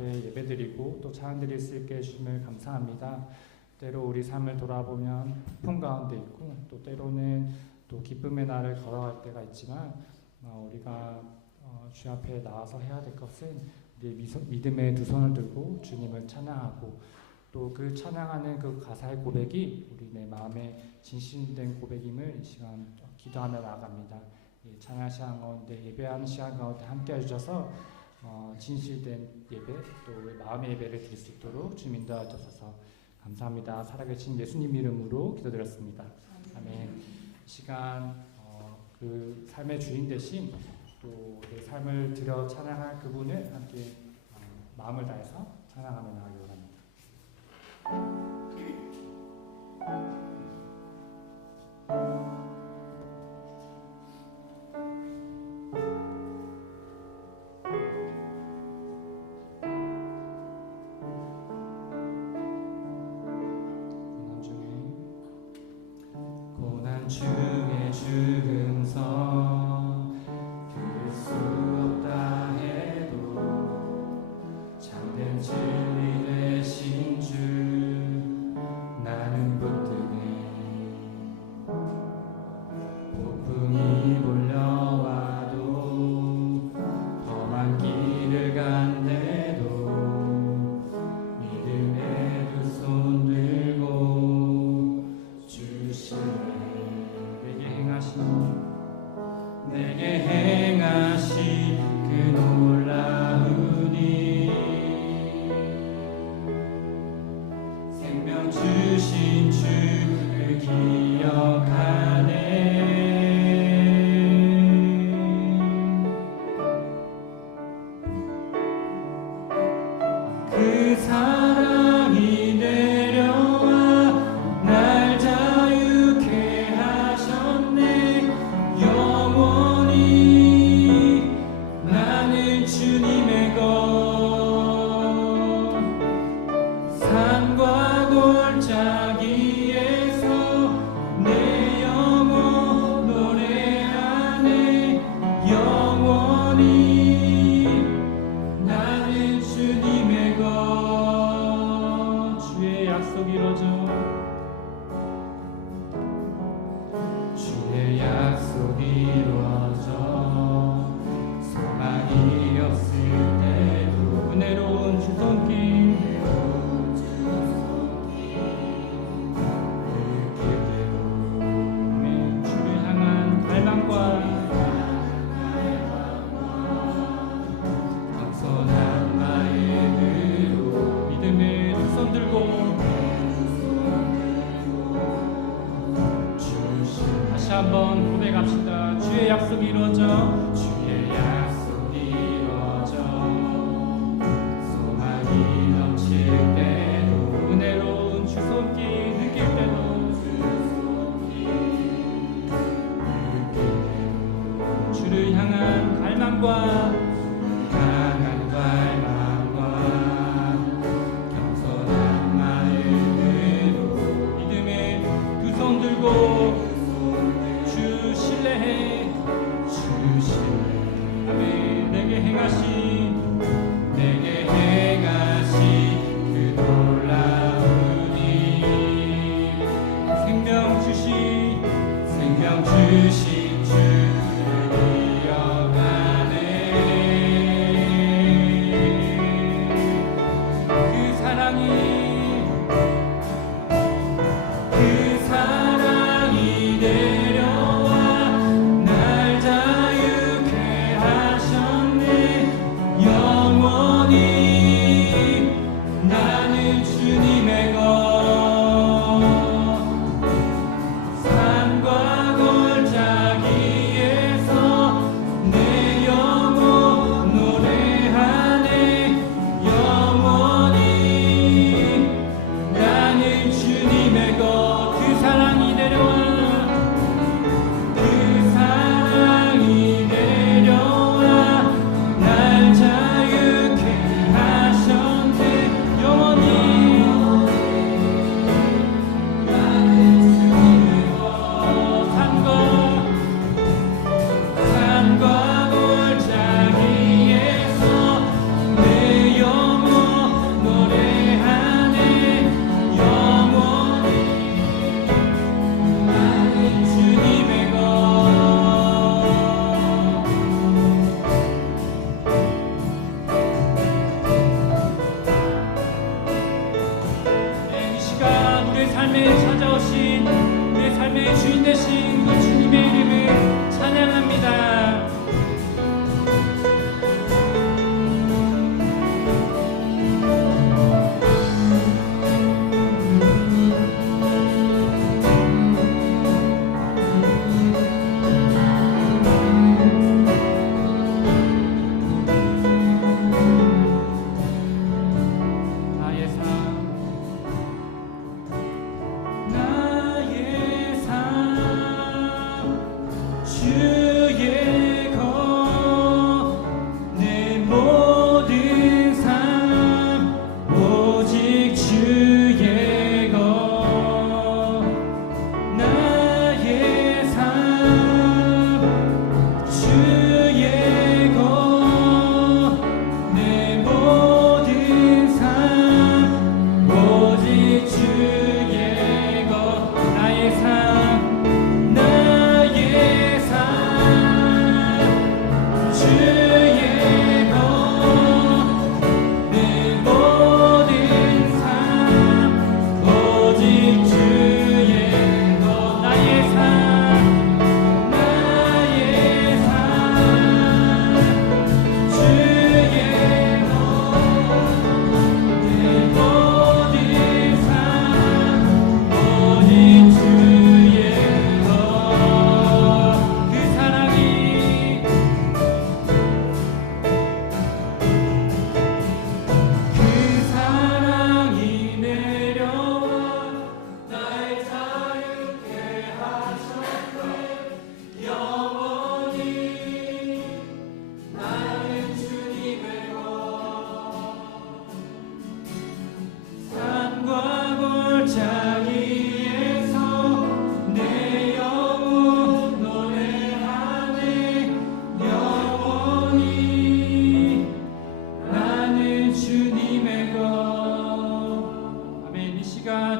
앞에 예배드리고 또 찬양드릴 수 있게 해주심을 감사합니다. 때로 우리 삶을 돌아보면 풍 가운데 있고 또 때로는 또 기쁨의 날을 걸어갈 때가 있지만 우리가 주 앞에 나와서 해야 될 것은 우리의 믿음의 두 손을 들고 주님을 찬양하고 또 그 찬양하는 그 가사의 고백이 우리 내 마음에 진실된 고백임을 이 시간 기도하며 나아갑니다. 찬양 시간 가운데 예배하는 시간 가운데 함께 해주셔서 진실된 예배 또 마음의 예배를 드릴 수 있도록 주님 인도하여 주셔서 감사합니다. 살아계신 예수님 이름으로 기도드렸습니다. 아멘. 이 시간 그 삶의 주인 되신 또 내 삶을 드려 찬양할 그분을 함께 마음을 다해서 찬양하며 나아가기 원합니다. 고난 중에 죽음서 진리 되신 주 나는 붙드네 폭풍이 몰려와도 험한 길을 간대도 믿음의 두 손 들고 주시네 내게 행하신 그 놀라운 생명 주신 주를 기억하네 그 사랑이 내려와 날 자유케 하셨네 영원히 나는 주님의 것 산과 골짜기에서 내 영혼 노래하네 영원히 나는 주님의 것 주의 약속 이루어져 주의 약속 이루어져 소망이 없을 때도 은혜로운 주 손길 겸손한 마음으로 믿음의 두 손 들고 다시 한번 고백합시다. 주의 약속이 이루어져 주의 약속이 이루어져 소망이 넘칠 때도 은혜로운 주 손길 느낄 때도 주를 향한 갈망과 겸손한 마음으로 믿음의 두 손 들고 주 신뢰해 아멘 내게 행하신 그 놀라운 일 생명 주신 주 영원히 주인 되신 그 주님의 이름을 찬양합니다.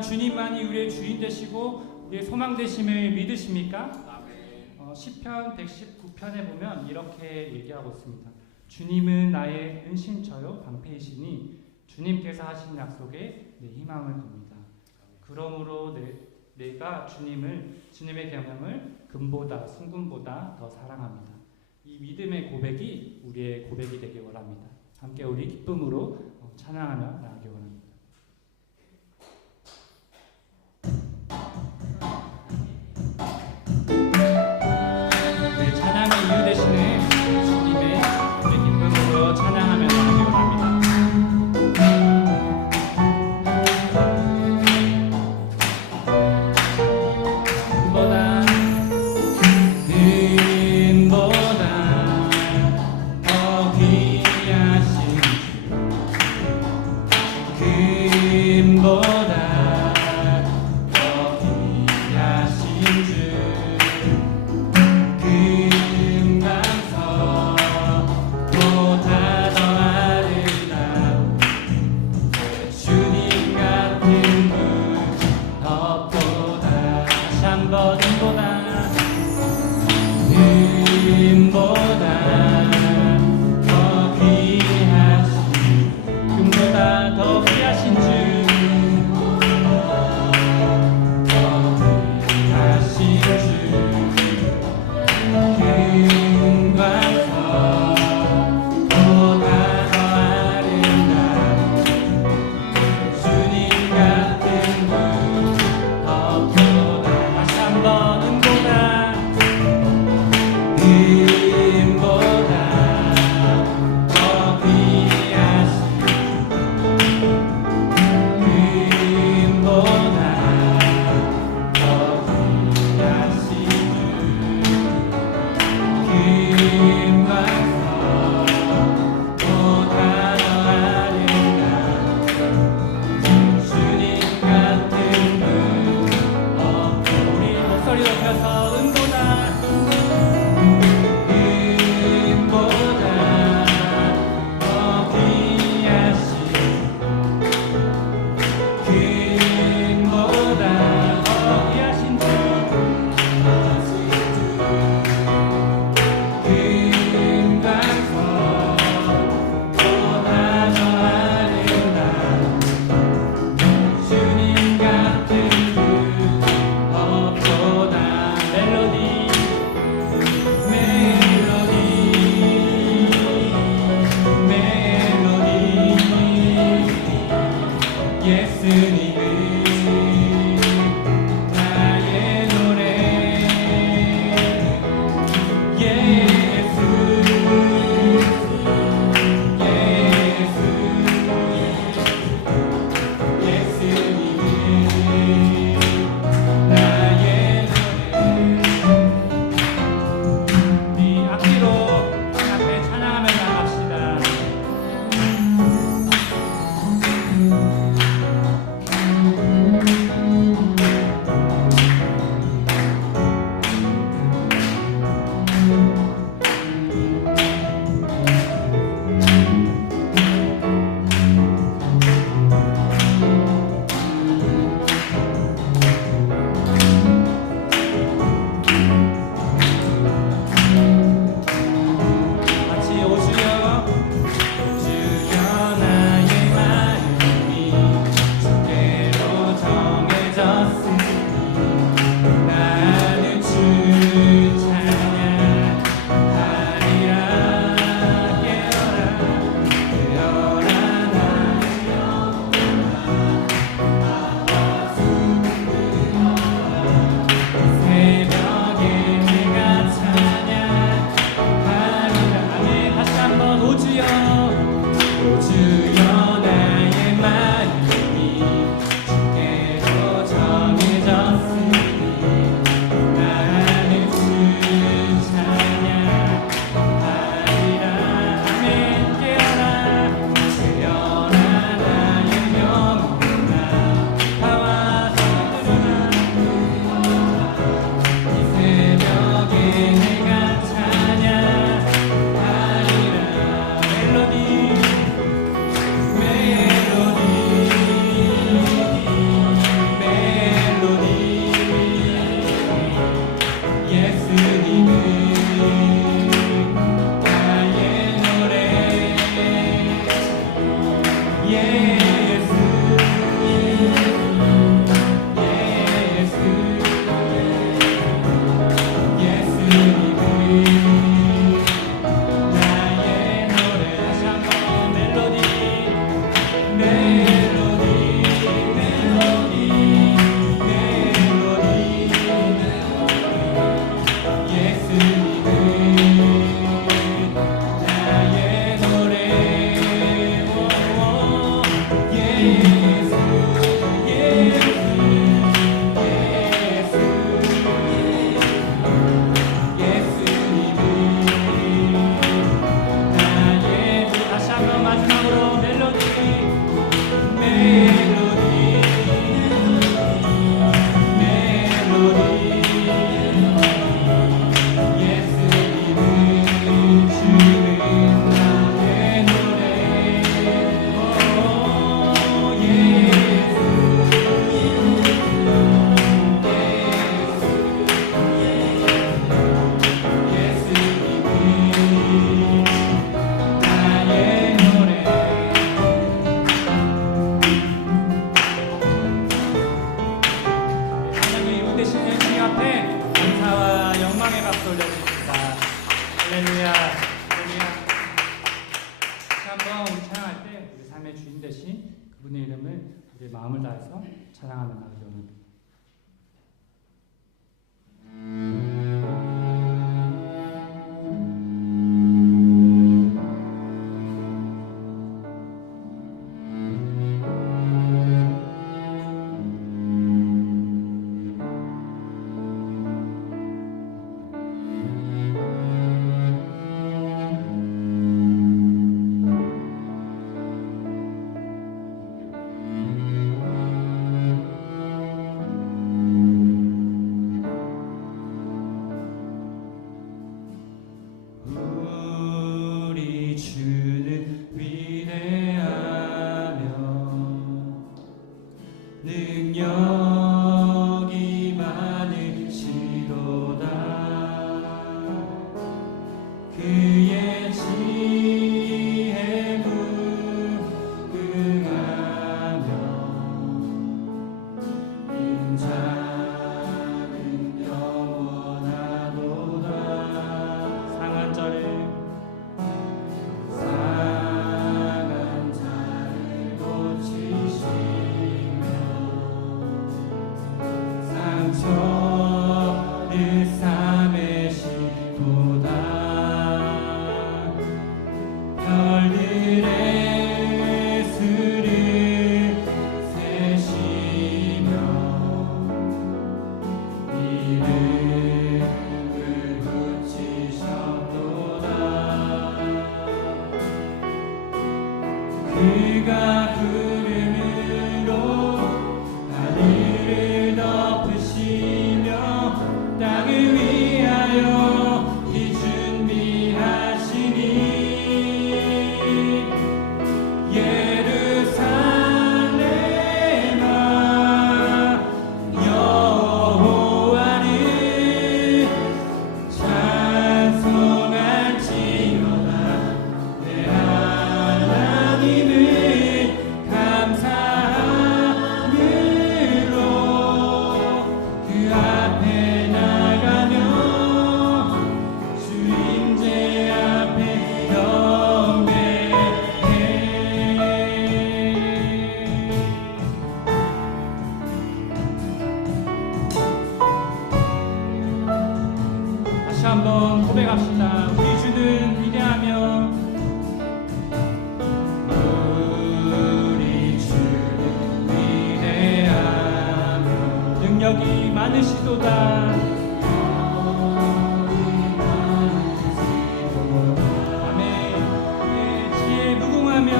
주님만이 우리의 주인 되시고 우리의 소망 되심을 믿으십니까? 시편 119편에 보면 이렇게 얘기하고 있습니다. 주님은 나의 은신처요 방패이시니 주님께서 하신 약속에 내 희망을 겁니다. 그러므로 내가 주님의 계명을 금보다 순금보다 더 사랑합니다. 이 믿음의 고백이 우리의 고백이 되길 원합니다. 함께 우리 기쁨으로 찬양하며 나아가기 원합니다. 찬양의 이유 되시는 주님의 우리 기쁨으로 찬양하며 나아가기 원합니다. 더 귀하신 주 마음을 다해서 찬양하며 나가기 원합니다. 많으시도다. 아멘. 내 지혜 무궁하며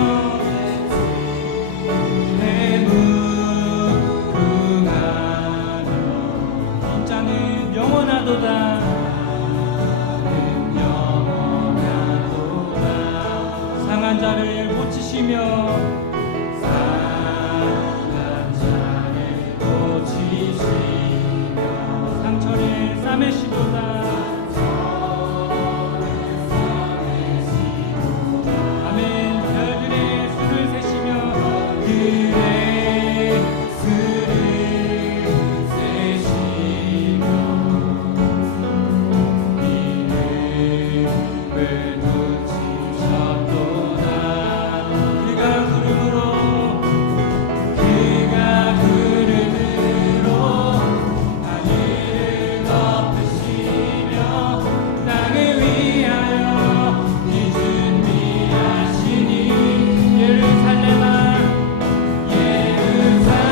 무궁하며 인자는 영원하도다. 상한 자를 고치시며 상처를 싸매시도다. 아멘. 별들의 수를 세시며 들의 수를 세시며 이름을 붙이셨도다. 그가 구름으로 하늘을 덮으시며 땅을 위하여 비 준비하시니 예루살렘아 예루살렘아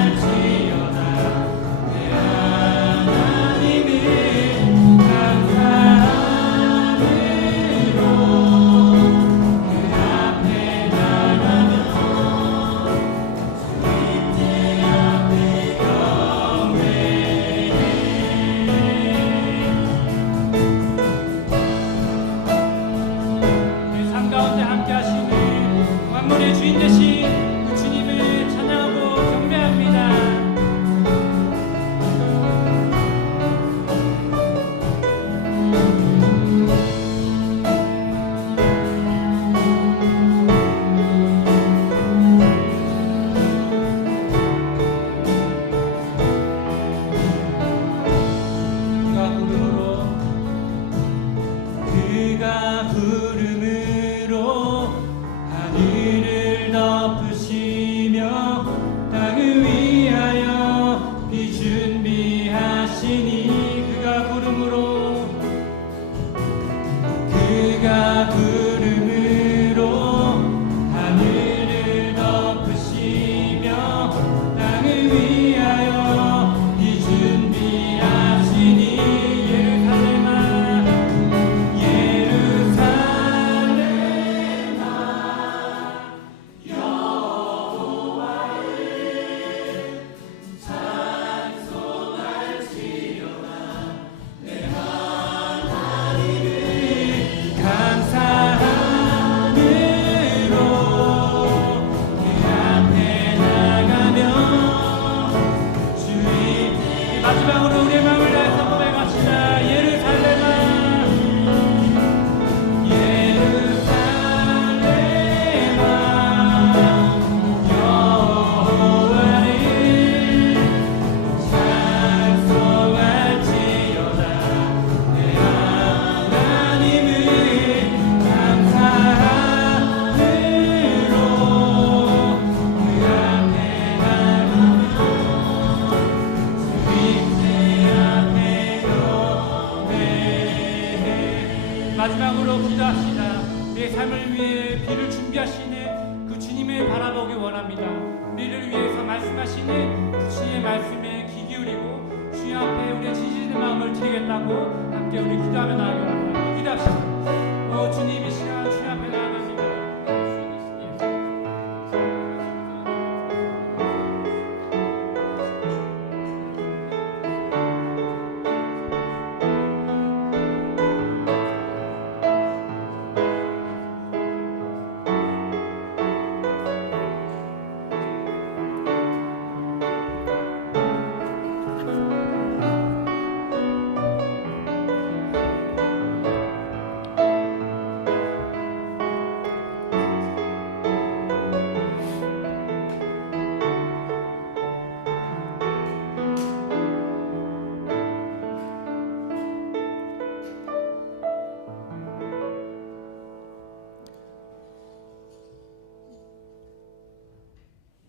찬송할지어다. 내 하나님을 감사함으로 그 앞에 나가며 주님께 앞에 경배해. 내 삶 가운데 함께 하시는 만물의 주인 되신 그 주님을 찬양하고 경배합니다. 그가 구름으로 하늘을 덮으시며 땅을 위하여 비 준비하시니 그가 구름으로 하늘을 덮으시며 땅을 위하여 비 준비하시니 예루살렘아 예루살렘아 여호와를 찬송할지어다. 내 하나님을 감사함으로 그 앞에 나가며 주님 마지막으로 우리의 마음을 다해서 고백합시다. 예루살렘아 예루살렘아 여호와를 찬송할지어다. 내 하나님을 감사함으로 그 앞에 나가며 주님께 앞에 경배해. 마지막으로 기도합시다. 내 삶을 위해 비를 준비하시는 그 주님을 바라보기 원합니다. 우리를 위해서 말씀하시는 그 주님의 말씀에 귀 기울이고 주님 앞에 우리의 지지는 마음을 드리겠다고 함께 우리 기도하며 나아갑니다. 기도합시다. 주님 이 시간 주님 앞에 나아갑니다.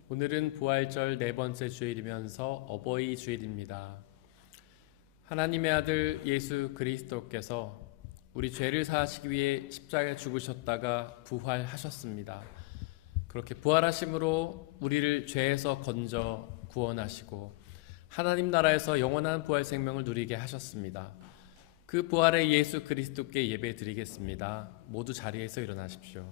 오늘은 부활절 네 번째 주일이면서 어버이 주일입니다. 하나님의 아들 예수 그리스도께서 우리 죄를 사하시기 위해 십자가에 죽으셨다가 부활하셨습니다. 그렇게 부활하심으로 우리를 죄에서 건져 구원하시고 하나님 나라에서 영원한 부활 생명을 누리게 하셨습니다. 그 부활의 예수 그리스도께 예배 드리겠습니다. 모두 자리에서 일어나십시오.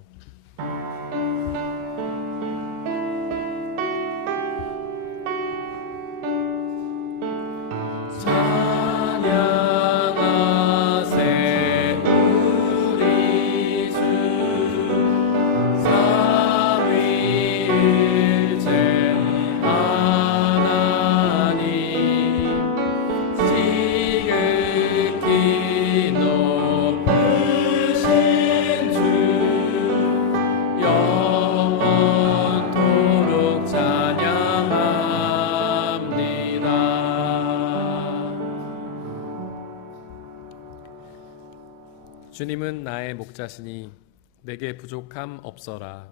주님은 나의 목자시니 내게 부족함 없어라.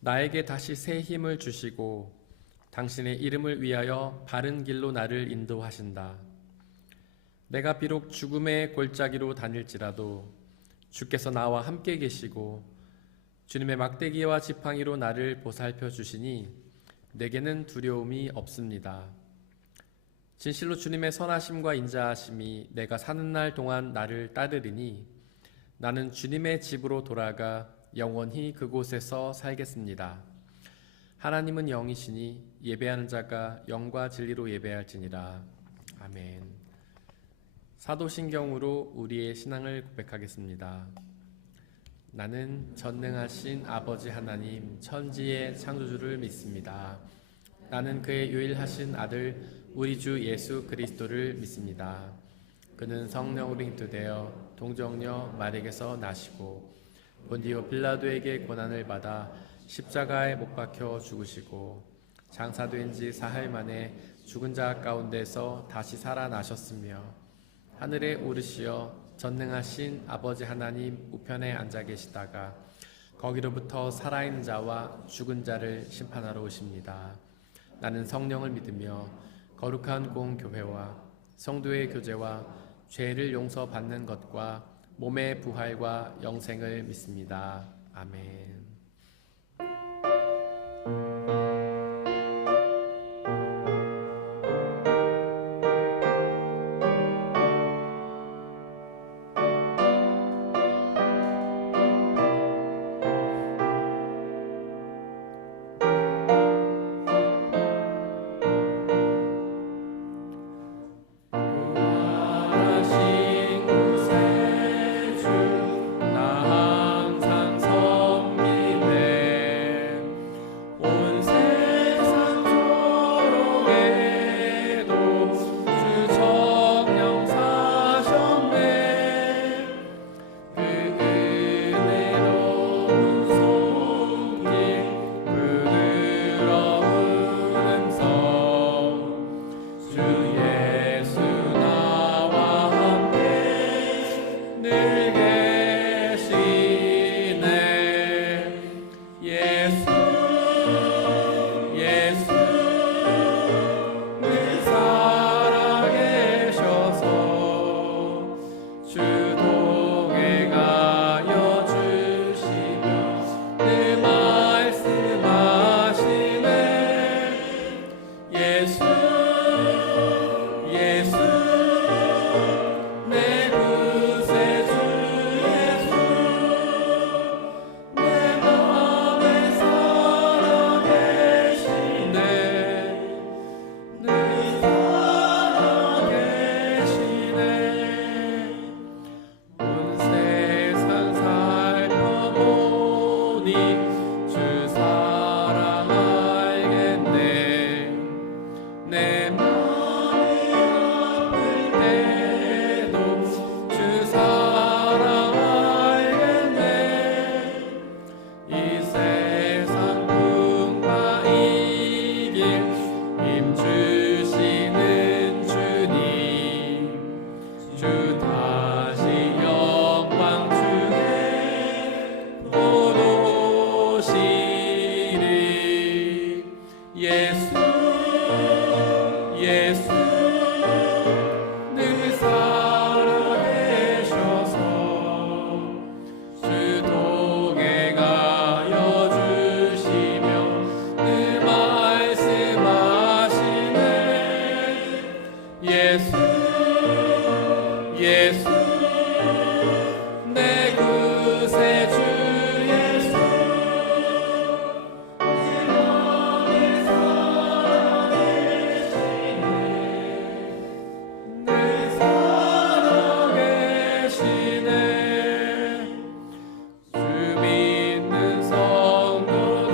나에게 다시 새 힘을 주시고 당신의 이름을 위하여 바른 길로 나를 인도하신다. 내가 비록 죽음의 골짜기로 다닐지라도 주께서 나와 함께 계시고 주님의 막대기와 지팡이로 나를 보살펴 주시니 내게는 두려움이 없습니다. 진실로 주님의 선하심과 인자하심이 내가 사는 날 동안 나를 따르리니 나는 주님의 집으로 돌아가 영원히 그곳에서 살겠습니다. 하나님은 영이시니 예배하는 자가 영과 진리로 예배할지니라. 아멘. 사도신경으로 우리의 신앙을 고백하겠습니다. 나는 전능하신 아버지 하나님 천지의 창조주를 믿습니다. 나는 그의 유일하신 아들 우리 주 예수 그리스도를 믿습니다. 그는 성령으로 잉태되어 동정녀 마리에게서 나시고 본디오 빌라도에게 고난을 받아 십자가에 못 박혀 죽으시고 장사된 지 사흘 만에 죽은 자 가운데서 다시 살아나셨으며 하늘에 오르시어 전능하신 아버지 하나님 우편에 앉아 계시다가 거기로부터 살아있는 자와 죽은 자를 심판하러 오십니다. 나는 성령을 믿으며 거룩한 공교회와 성도의 교제와 죄를 용서받는 것과 몸의 부활과 영생을 믿습니다. 아멘. 온 예수 내 구세주 예수 내 맘에 살아계시네 늘 살아계시네 주 믿는 성도들아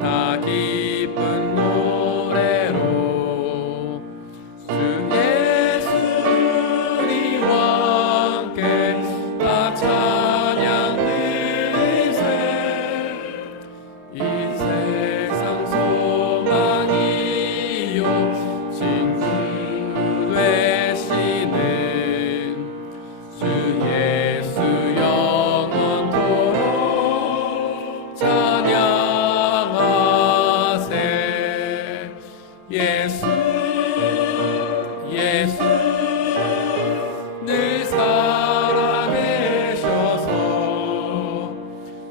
다 기쁜 노래로 주 예수 우리와 함께 다 찬양 드리세 이 세상 소망이요 친구 되시는 주 예수 영원토록 찬양하세 예수 예수 늘 살아계셔서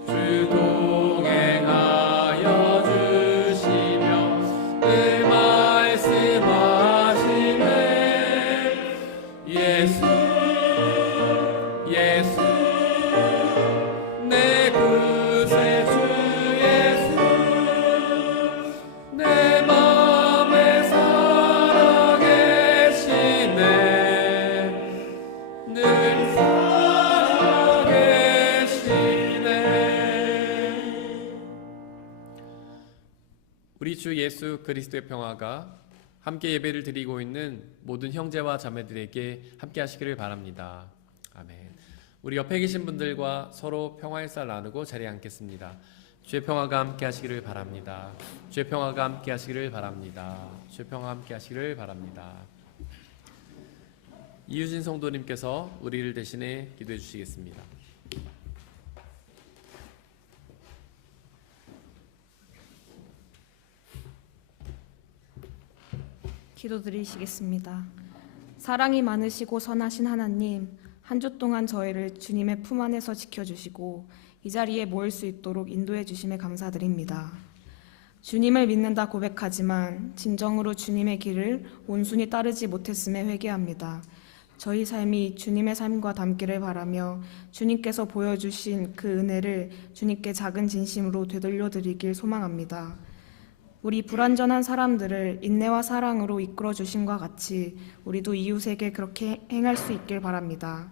주 동행하여 주시며 늘 말씀하시네 예수 예수 내 구세주 예수 내 맘에 살아계시네 늘 살아계시네 우리 주 예수 그리스도의 평화가 함께 예배를 드리고 있는 모든 형제와 자매들에게 함께 하시기를 바랍니다. 아멘. 우리 옆에 계신 분들과 서로 평화의 쌀 나누고 자리에 앉겠습니다. 주의 평화가 함께 하시기를 바랍니다. 주의 평화가 함께 하시기를 바랍니다. 주의 평화가 함께 하시기를 바랍니다. 이유진 성도님께서 우리를 대신해 기도해 주시겠습니다. 기도드리시겠습니다. 사랑이 많으시고 선하신 하나님, 한 주 동안 저희를 주님의 품 안에서 지켜주시고 이 자리에 모일 수 있도록 인도해 주심에 감사드립니다. 주님을 믿는다 고백하지만 진정으로 주님의 길을 온순히 따르지 못했음에 회개합니다. 저희 삶이 주님의 삶과 닮기를 바라며 주님께서 보여주신 그 은혜를 주님께 작은 진심으로 되돌려드리길 소망합니다. 우리 불완전한 사람들을 인내와 사랑으로 이끌어 주심과 같이 우리도 이웃에게 그렇게 행할 수 있길 바랍니다.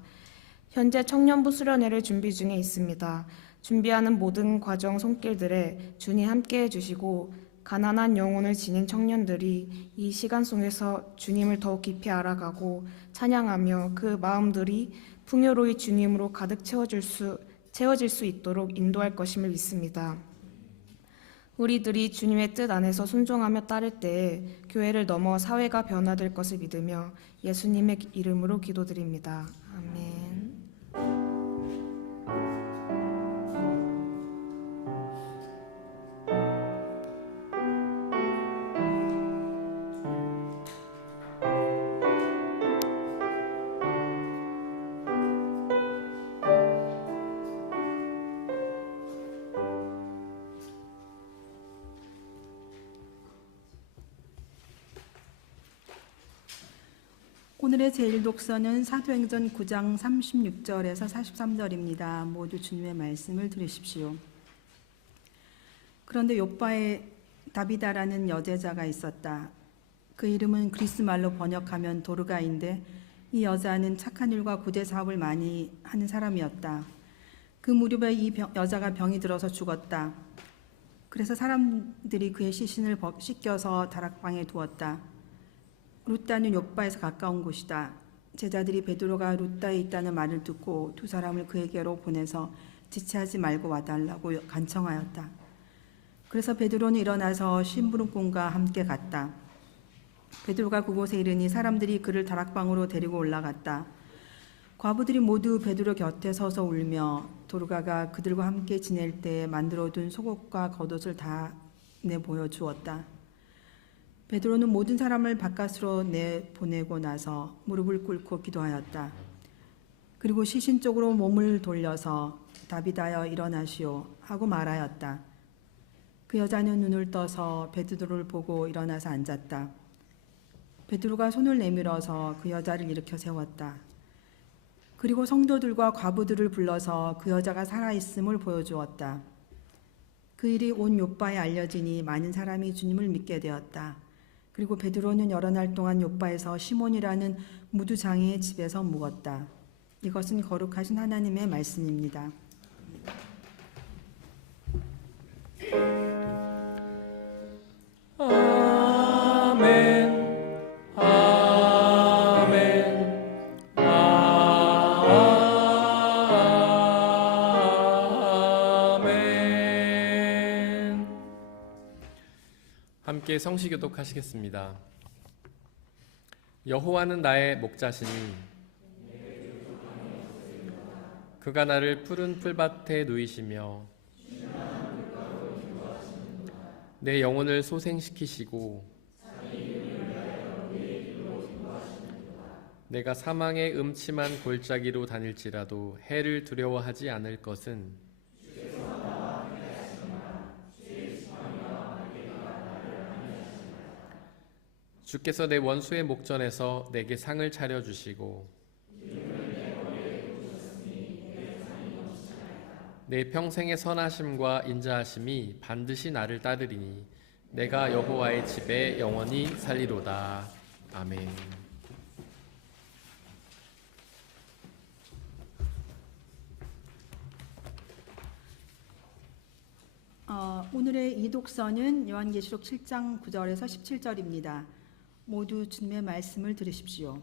현재 청년부 수련회를 준비 중에 있습니다. 준비하는 모든 과정 손길들에 주님 함께해 주시고 가난한 영혼을 지닌 청년들이 이 시간 속에서 주님을 더욱 깊이 알아가고 찬양하며 그 마음들이 풍요로이 주님으로 가득 채워질 수 있도록 인도할 것임을 믿습니다. 우리들이 주님의 뜻 안에서 순종하며 따를 때에 교회를 넘어 사회가 변화될 것을 믿으며 예수님의 이름으로 기도드립니다. 아멘. 오늘의 제1독서는 사도행전 9장 36절에서 43절입니다. 모두 주님의 말씀을 들으십시오. 그런데 요빠에 다비다라는 여제자가 있었다. 그 이름은 그리스 말로 번역하면 도르가인데 이 여자는 착한 일과 구제 사업을 많이 하는 사람이었다. 그 무렵에 이 여자가 병이 들어서 죽었다. 그래서 사람들이 그의 시신을 씻겨서 다락방에 두었다. 루다는 요빠에서 가까운 곳이다. 제자들이 베드로가 루다에 있다는 말을 듣고 두 사람을 그에게로 보내서 지체하지 말고 와달라고 간청하였다. 그래서 베드로는 일어나서 심부름꾼과 함께 갔다. 베드로가 그곳에 이르니 사람들이 그를 다락방으로 데리고 올라갔다. 과부들이 모두 베드로 곁에 서서 울며 도르가가 그들과 함께 지낼 때 만들어둔 속옷과 겉옷을 다 내보여 주었다. 베드로는 모든 사람을 바깥으로 내보내고 나서 무릎을 꿇고 기도하였다. 그리고 시신 쪽으로 몸을 돌려서 다비다여 일어나시오 하고 말하였다. 그 여자는 눈을 떠서 베드로를 보고 일어나서 앉았다. 베드로가 손을 내밀어서 그 여자를 일으켜 세웠다. 그리고 성도들과 과부들을 불러서 그 여자가 살아있음을 보여주었다. 그 일이 온 요빠에 알려지니 많은 사람이 주님을 믿게 되었다. 그리고 베드로는 여러 날 동안 요빠에서 시몬이라는 무두장의 집에서 묵었다. 이것은 거룩하신 하나님의 말씀입니다. 아멘. 아멘. 아멘. 함께 성시교독하시겠습니다. 여호와는 나의 목자시니 그가 나를 푸른 풀밭에 누이시며 내 영혼을 소생시키시고 내가 사망의 음침한 골짜기로 다닐지라도 해를 두려워하지 않을 것은 주께서 내 원수의 목전에서 내게 상을 차려주시고 내 평생의 선하심과 인자하심이 반드시 나를 따르리니 내가 여호와의 집에 영원히 살리로다. 아멘. 오늘의 이독서는 요한계시록 7장 9절에서 17절입니다. 모두 주님의 말씀을 들으십시오.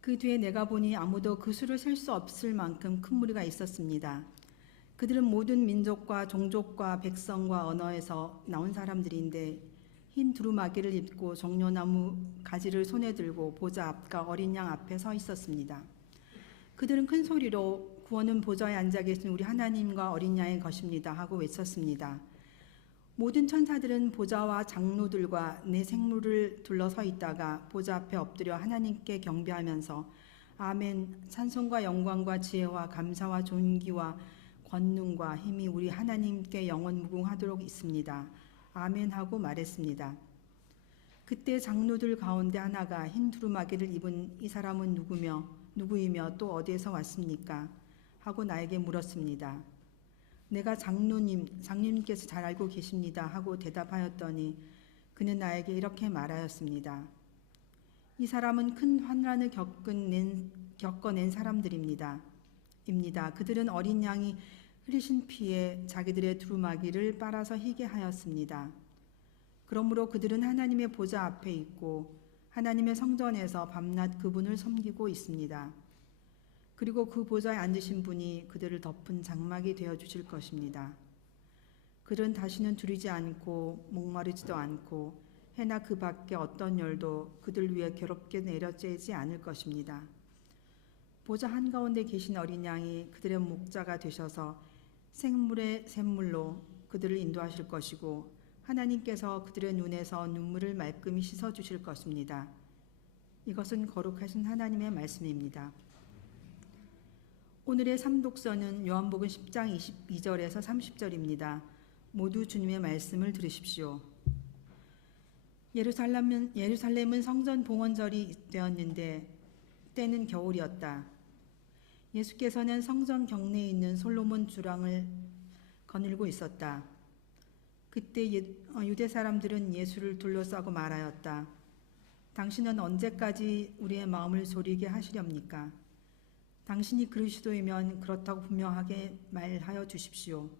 그 뒤에 내가 보니 아무도 그 수를 셀 수 없을 만큼 큰 무리가 있었습니다. 그들은 모든 민족과 종족과 백성과 언어에서 나온 사람들인데 흰 두루마기를 입고 종려나무 가지를 손에 들고 보좌 앞과 어린 양 앞에 서 있었습니다. 그들은 큰 소리로 구원은 보좌에 앉아 계신 우리 하나님과 어린 양의 것입니다 하고 외쳤습니다. 모든 천사들은 보좌와 장로들과 네 생물을 둘러서 있다가 보좌 앞에 엎드려 하나님께 경배하면서 아멘, 찬송과 영광과 지혜와 감사와 존귀와 권능과 힘이 우리 하나님께 영원 무궁하도록 있습니다. 아멘 하고 말했습니다. 그때 장로들 가운데 하나가 흰 두루마기를 입은 이 사람은 누구이며 또 어디에서 왔습니까? 하고 나에게 물었습니다. 내가 장로님께서 잘 알고 계십니다 하고 대답하였더니 그는 나에게 이렇게 말하였습니다. 이 사람은 큰 환난을 겪어낸 사람들입니다. 그들은 어린 양이 흘리신 피에 자기들의 두루마기를 빨아서 희게 하였습니다. 그러므로 그들은 하나님의 보좌 앞에 있고 하나님의 성전에서 밤낮 그분을 섬기고 있습니다. 그리고 그 보좌에 앉으신 분이 그들을 덮은 장막이 되어 주실 것입니다. 그들은 다시는 두리지 않고 목마르지도 않고 해나 그 밖에 어떤 열도 그들 위에 괴롭게 내려쬐지 않을 것입니다. 보좌 한가운데 계신 어린 양이 그들의 목자가 되셔서 생물의 샘물로 그들을 인도하실 것이고 하나님께서 그들의 눈에서 눈물을 말끔히 씻어 주실 것입니다. 이것은 거룩하신 하나님의 말씀입니다. 오늘의 삼독서는 요한복음 10장 22절에서 30절입니다. 모두 주님의 말씀을 들으십시오. 예루살렘은 성전 봉헌절이 되었는데 때는 겨울이었다. 예수께서는 성전 경내에 있는 솔로몬 주랑을 거닐고 있었다. 그때 유대 사람들은 예수를 둘러싸고 말하였다. 당신은 언제까지 우리의 마음을 졸이게 하시렵니까? 당신이 그리스도이면 그렇다고 분명하게 말하여 주십시오.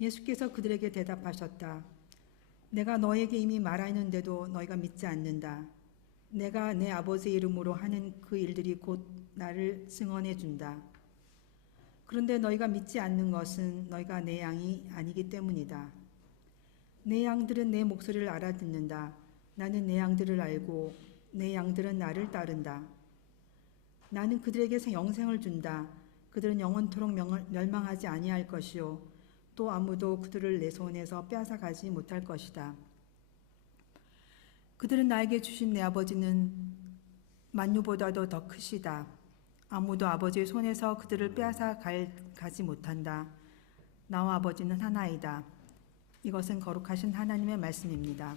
예수께서 그들에게 대답하셨다. 내가 너에게 이미 말하였는데도 너희가 믿지 않는다. 내가 내 아버지의 이름으로 하는 그 일들이 곧 나를 증언해 준다. 그런데 너희가 믿지 않는 것은 너희가 내 양이 아니기 때문이다. 내 양들은 내 목소리를 알아듣는다. 나는 내 양들을 알고 내 양들은 나를 따른다. 나는 그들에게 영생을 준다. 그들은 영원토록 멸망하지 아니할 것이요 또 아무도 그들을 내 손에서 빼앗아가지 못할 것이다. 그들은 나에게 주신 내 아버지는 만유보다도 더 크시다. 아무도 아버지의 손에서 그들을 빼앗아가지 못한다. 나와 아버지는 하나이다. 이것은 거룩하신 하나님의 말씀입니다.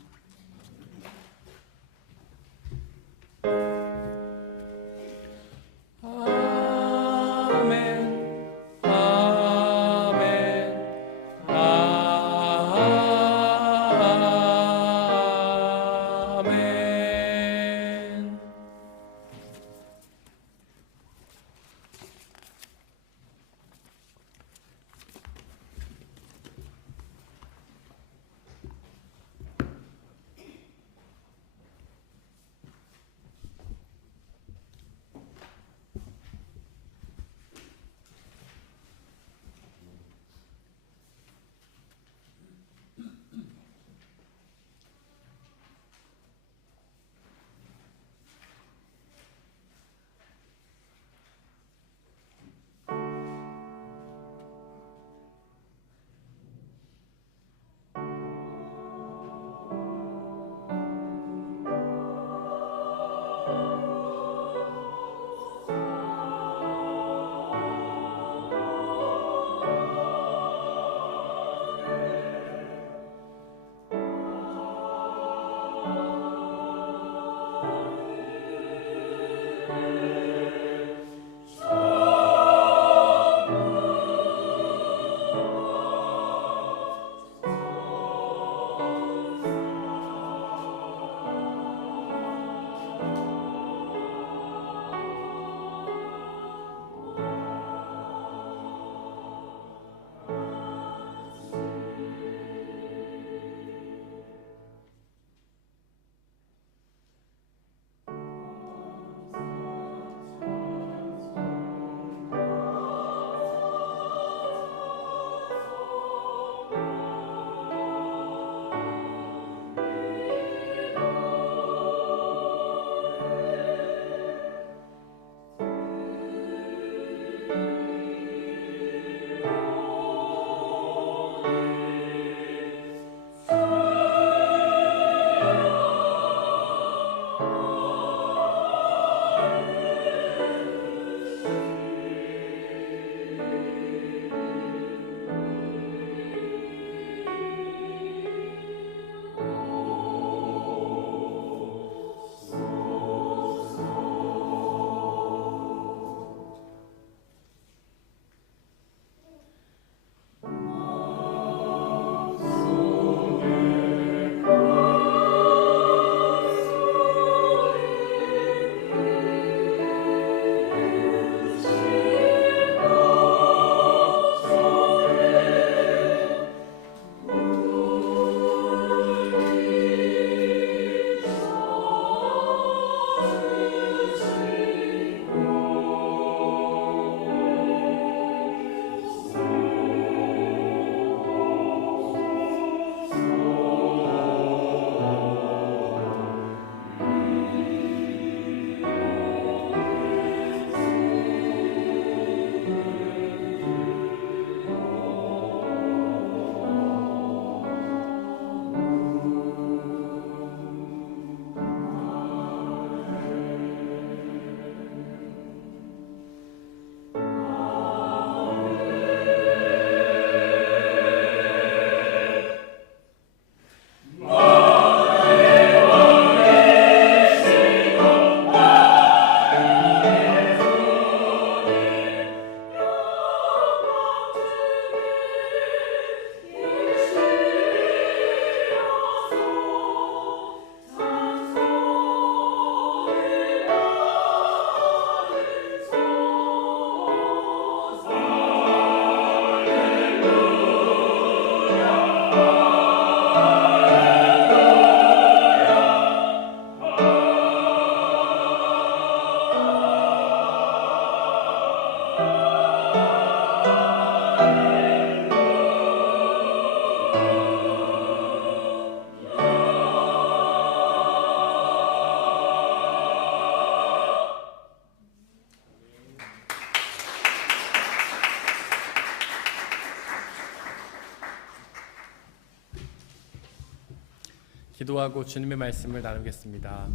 기도하고 주님의 말씀을 나누겠습니다.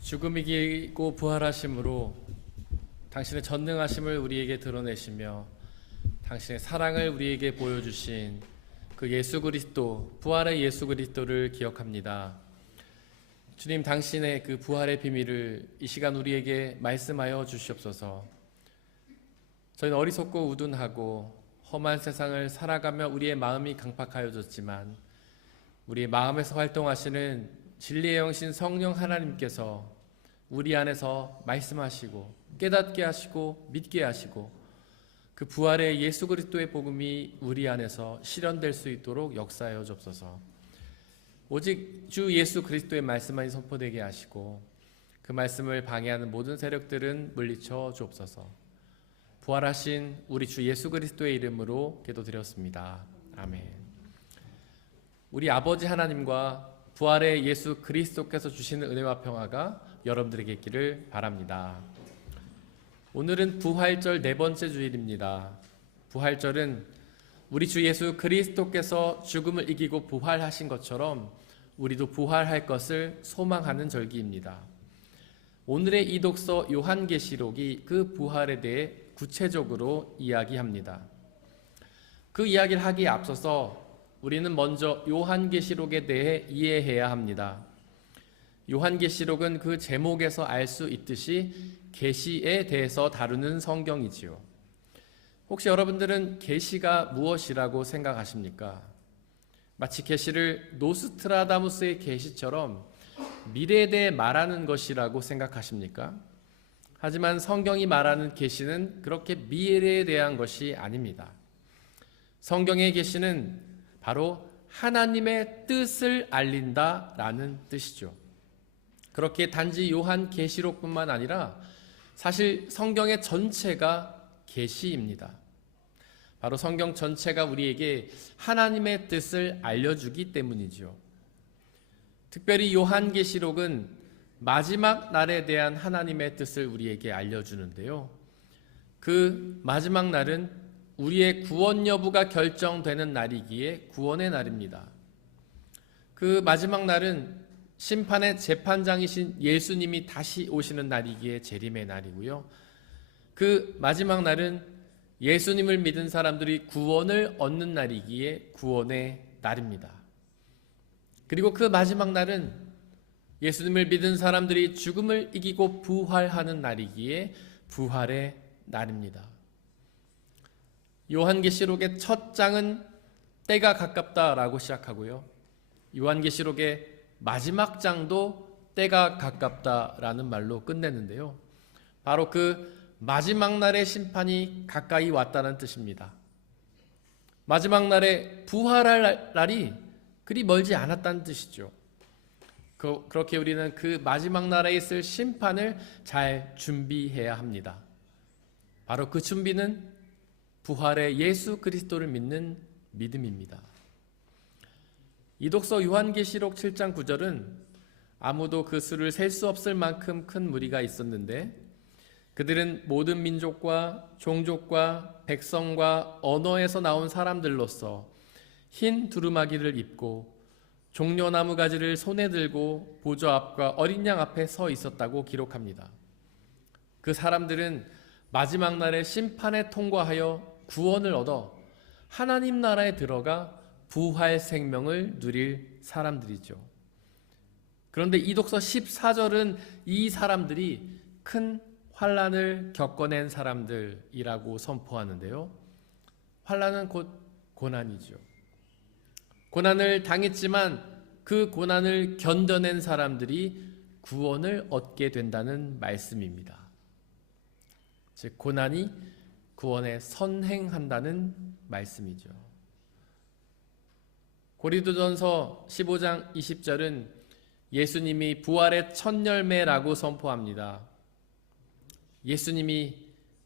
죽음 이기고 부활하심으로 당신의 전능하심을 우리에게 드러내시며 당신의 사랑을 우리에게 보여주신 그 예수 그리스도, 부활의 예수 그리스도를 기억합니다. 주님, 당신의 그 부활의 비밀을 이 시간 우리에게 말씀하여 주시옵소서. 저희는 어리석고 우둔하고 험한 세상을 살아가며 우리의 마음이 강팍하여졌지만 우리의 마음에서 활동하시는 진리의 영신 성령 하나님께서 우리 안에서 말씀하시고 깨닫게 하시고 믿게 하시고 그 부활의 예수 그리스도의 복음이 우리 안에서 실현될 수 있도록 역사하여 주옵소서. 오직 주 예수 그리스도의 말씀만이 선포되게 하시고 그 말씀을 방해하는 모든 세력들은 물리쳐 주옵소서. 부활하신 우리 주 예수 그리스도의 이름으로 기도드렸습니다. 아멘. 우리 아버지 하나님과 부활의 예수 그리스도께서 주시는 은혜와 평화가 여러분들에게 있기를 바랍니다. 오늘은 부활절 네 번째 주일입니다. 부활절은 우리 주 예수 그리스도께서 죽음을 이기고 부활하신 것처럼 우리도 부활할 것을 소망하는 절기입니다. 오늘의 이독서 요한계시록이 그 부활에 대해 구체적으로 이야기합니다. 그 이야기를 하기에 앞서서 우리는 먼저 요한계시록에 대해 이해해야 합니다. 요한계시록은 그 제목에서 알 수 있듯이 계시에 대해서 다루는 성경이지요. 혹시 여러분들은 계시가 무엇이라고 생각하십니까? 마치 계시를 노스트라다무스의 계시처럼 미래에 대해 말하는 것이라고 생각하십니까? 하지만 성경이 말하는 계시는 그렇게 미래에 대한 것이 아닙니다. 성경의 계시는 바로 하나님의 뜻을 알린다라는 뜻이죠. 그렇게 단지 요한 계시록뿐만 아니라 사실 성경의 전체가 계시입니다. 바로 성경 전체가 우리에게 하나님의 뜻을 알려주기 때문이죠. 특별히 요한계시록은 마지막 날에 대한 하나님의 뜻을 우리에게 알려주는데요. 그 마지막 날은 우리의 구원 여부가 결정되는 날이기에 구원의 날입니다. 그 마지막 날은 심판의 재판장이신 예수님이 다시 오시는 날이기에 재림의 날이고요. 그 마지막 날은 예수님을 믿은 사람들이 구원을 얻는 날이기에 구원의 날입니다. 그리고 그 마지막 날은 예수님을 믿은 사람들이 죽음을 이기고 부활하는 날이기에 부활의 날입니다. 요한계시록의 첫 장은 때가 가깝다라고 시작하고요. 요한계시록의 마지막 장도 때가 가깝다라는 말로 끝내는데요. 바로 그 마지막 날의 심판이 가까이 왔다는 뜻입니다. 마지막 날에 부활할 날이 그리 멀지 않았다는 뜻이죠. 그렇게 우리는 그 마지막 날에 있을 심판을 잘 준비해야 합니다. 바로 그 준비는 부활의 예수 그리스도를 믿는 믿음입니다. 이독서 요한계시록 7장 9절은 아무도 그 수를 셀 수 없을 만큼 큰 무리가 있었는데 그들은 모든 민족과 종족과 백성과 언어에서 나온 사람들로서 흰 두루마기를 입고 종려나무 가지를 손에 들고 보좌 앞과 어린 양 앞에 서 있었다고 기록합니다. 그 사람들은 마지막 날의 심판에 통과하여 구원을 얻어 하나님 나라에 들어가 부활 생명을 누릴 사람들이죠. 그런데 이독서 14절은 이 사람들이 큰 환난을 겪어낸 사람들이라고 선포하는데요. 환난은 곧 고난이죠. 고난을 당했지만 그 고난을 견뎌낸 사람들이 구원을 얻게 된다는 말씀입니다. 즉 고난이 구원에 선행한다는 말씀이죠. 고린도전서 15장 20절은 예수님이 부활의 첫 열매라고 선포합니다. 예수님이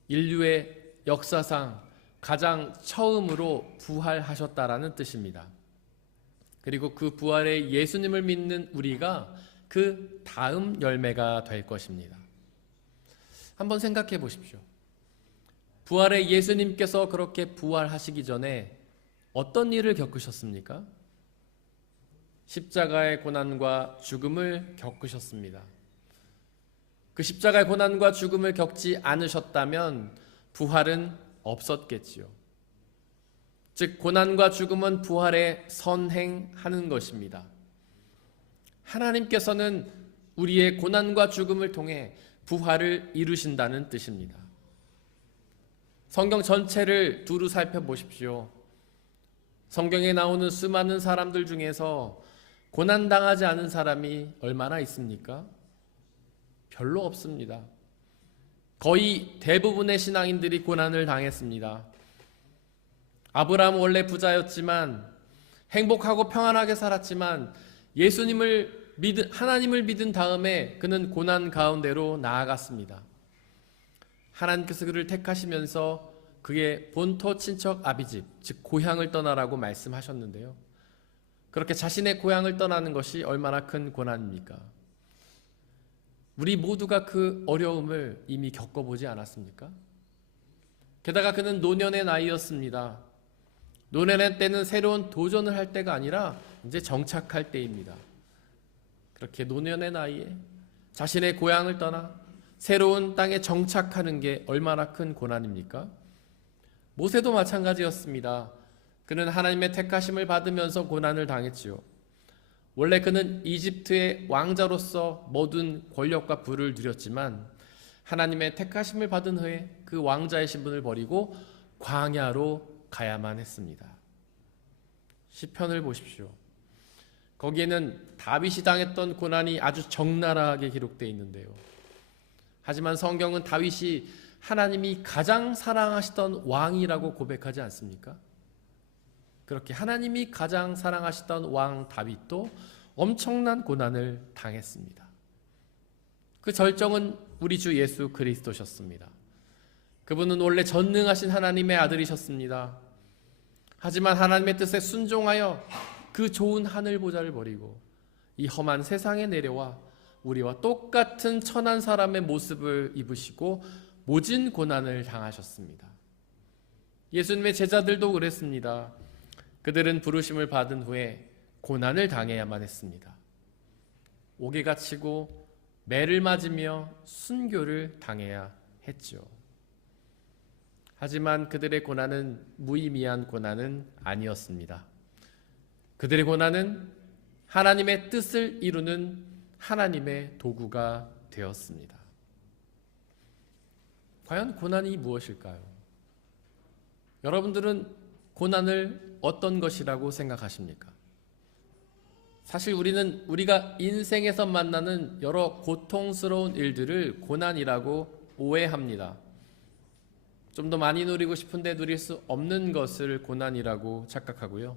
인류의 역사상 가장 처음으로 부활하셨다라는 뜻입니다. 그리고 그 부활의 예수님을 믿는 우리가 그 다음 열매가 될 것입니다. 한번 생각해 보십시오. 부활의 예수님께서 그렇게 부활하시기 전에 어떤 일을 겪으셨습니까? 십자가의 고난과 죽음을 겪으셨습니다. 그 십자가의 고난과 죽음을 겪지 않으셨다면 부활은 없었겠지요. 즉 고난과 죽음은 부활에 선행하는 것입니다. 하나님께서는 우리의 고난과 죽음을 통해 부활을 이루신다는 뜻입니다. 성경 전체를 두루 살펴보십시오. 성경에 나오는 수많은 사람들 중에서 고난당하지 않은 사람이 얼마나 있습니까? 별로 없습니다. 거의 대부분의 신앙인들이 고난을 당했습니다. 아브라함은 원래 부자였지만 행복하고 평안하게 살았지만 하나님을 믿은 다음에 그는 고난 가운데로 나아갔습니다. 하나님께서 그를 택하시면서 그의 본토 친척 아비집, 즉 고향을 떠나라고 말씀하셨는데요. 그렇게 자신의 고향을 떠나는 것이 얼마나 큰 고난입니까? 우리 모두가 그 어려움을 이미 겪어보지 않았습니까? 게다가 그는 노년의 나이였습니다. 노년의 때는 새로운 도전을 할 때가 아니라 이제 정착할 때입니다. 그렇게 노년의 나이에 자신의 고향을 떠나 새로운 땅에 정착하는 게 얼마나 큰 고난입니까? 모세도 마찬가지였습니다. 그는 하나님의 택하심을 받으면서 고난을 당했지요. 원래 그는 이집트의 왕자로서 모든 권력과 부를 누렸지만 하나님의 택하심을 받은 후에 그 왕자의 신분을 버리고 광야로 가야만 했습니다. 시편을 보십시오. 거기에는 다윗이 당했던 고난이 아주 적나라하게 기록되어 있는데요. 하지만 성경은 다윗이 하나님이 가장 사랑하시던 왕이라고 고백하지 않습니까? 그렇게 하나님이 가장 사랑하시던 왕 다윗도 엄청난 고난을 당했습니다. 그 절정은 우리 주 예수 그리스도셨습니다. 그분은 원래 전능하신 하나님의 아들이셨습니다. 하지만 하나님의 뜻에 순종하여 그 좋은 하늘 보좌를 버리고 이 험한 세상에 내려와 우리와 똑같은 천한 사람의 모습을 입으시고 모진 고난을 당하셨습니다. 예수님의 제자들도 그랬습니다. 그들은 부르심을 받은 후에 고난을 당해야만 했습니다. 옥에 갇히고 매를 맞으며 순교를 당해야 했죠. 하지만 그들의 고난은 무의미한 고난은 아니었습니다. 그들의 고난은 하나님의 뜻을 이루는 하나님의 도구가 되었습니다. 과연 고난이 무엇일까요? 여러분들은 고난을 어떤 것이라고 생각하십니까? 사실 우리가 인생에서 만나는 여러 고통스러운 일들을 고난이라고 오해합니다. 좀 더 많이 누리고 싶은데 누릴 수 없는 것을 고난이라고 착각하고요.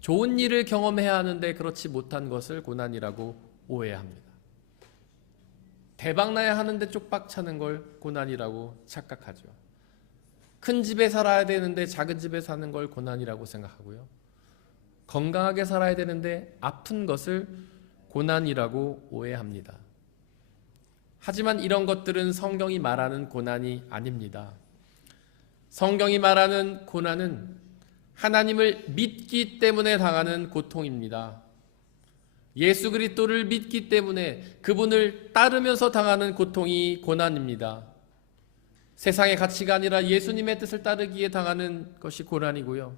좋은 일을 경험해야 하는데 그렇지 못한 것을 고난이라고 오해합니다. 대박나야 하는데 쪽박 차는 걸 고난이라고 착각하죠. 큰 집에 살아야 되는데 작은 집에 사는 걸 고난이라고 생각하고요. 건강하게 살아야 되는데 아픈 것을 고난이라고 오해합니다. 하지만 이런 것들은 성경이 말하는 고난이 아닙니다. 성경이 말하는 고난은 하나님을 믿기 때문에 당하는 고통입니다. 예수 그리스도를 믿기 때문에 그분을 따르면서 당하는 고통이 고난입니다. 세상의 가치가 아니라 예수님의 뜻을 따르기에 당하는 것이 고난이고요.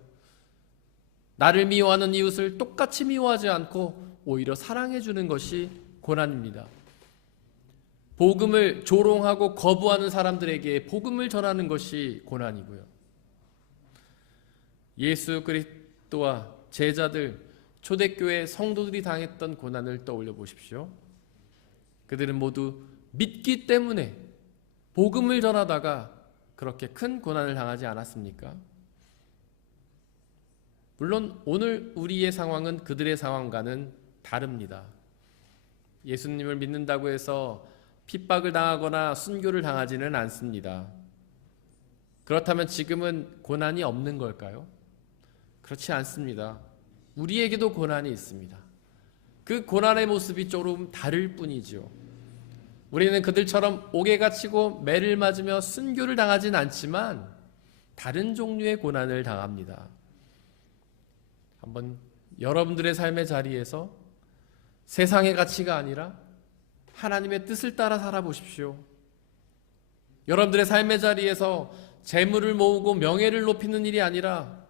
나를 미워하는 이웃을 똑같이 미워하지 않고 오히려 사랑해 주는 것이 고난입니다. 복음을 조롱하고 거부하는 사람들에게 복음을 전하는 것이 고난이고요. 예수 그리스도와 제자들, 초대교회 성도들이 당했던 고난을 떠올려 보십시오. 그들은 모두 믿기 때문에 복음을 전하다가 그렇게 큰 고난을 당하지 않았습니까? 물론 오늘 우리의 상황은 그들의 상황과는 다릅니다. 예수님을 믿는다고 해서 핍박을 당하거나 순교를 당하지는 않습니다. 그렇다면 지금은 고난이 없는 걸까요? 그렇지 않습니다. 우리에게도 고난이 있습니다. 그 고난의 모습이 조금 다를 뿐이죠. 우리는 그들처럼 옥에 갇히고 매를 맞으며 순교를 당하진 않지만 다른 종류의 고난을 당합니다. 한번 여러분들의 삶의 자리에서 세상의 가치가 아니라 하나님의 뜻을 따라 살아보십시오. 여러분들의 삶의 자리에서 재물을 모으고 명예를 높이는 일이 아니라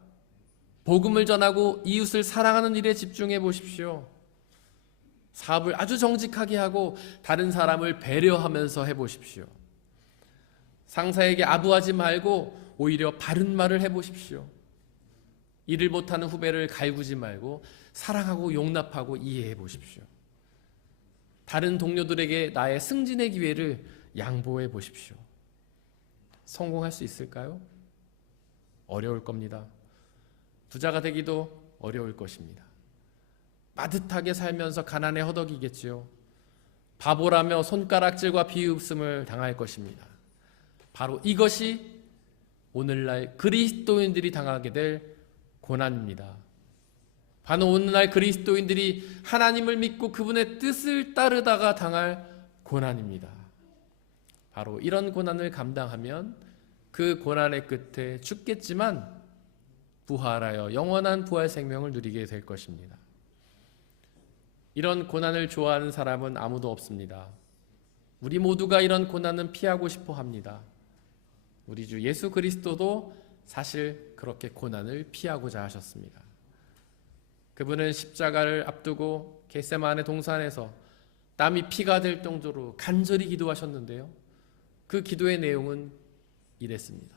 복음을 전하고 이웃을 사랑하는 일에 집중해 보십시오. 사업을 아주 정직하게 하고 다른 사람을 배려하면서 해보십시오. 상사에게 아부하지 말고 오히려 바른 말을 해보십시오. 일을 못하는 후배를 갈구지 말고 사랑하고 용납하고 이해해 보십시오. 다른 동료들에게 나의 승진의 기회를 양보해 보십시오. 성공할 수 있을까요? 어려울 겁니다. 부자가 되기도 어려울 것입니다. 빠듯하게 살면서 가난에 허덕이겠지요. 바보라며 손가락질과 비웃음을 당할 것입니다. 바로 이것이 오늘날 그리스도인들이 당하게 될 고난입니다. 바로 오늘날 그리스도인들이 하나님을 믿고 그분의 뜻을 따르다가 당할 고난입니다. 바로 이런 고난을 감당하면 그 고난의 끝에 죽겠지만 부활하여 영원한 부활 생명을 누리게 될 것입니다. 이런 고난을 좋아하는 사람은 아무도 없습니다. 우리 모두가 이런 고난은 피하고 싶어 합니다. 우리 주 예수 그리스도도 사실 그렇게 고난을 피하고자 하셨습니다. 그분은 십자가를 앞두고 겟세마네 동산에서 땀이 피가 될 정도로 간절히 기도하셨는데요. 그 기도의 내용은 이랬습니다.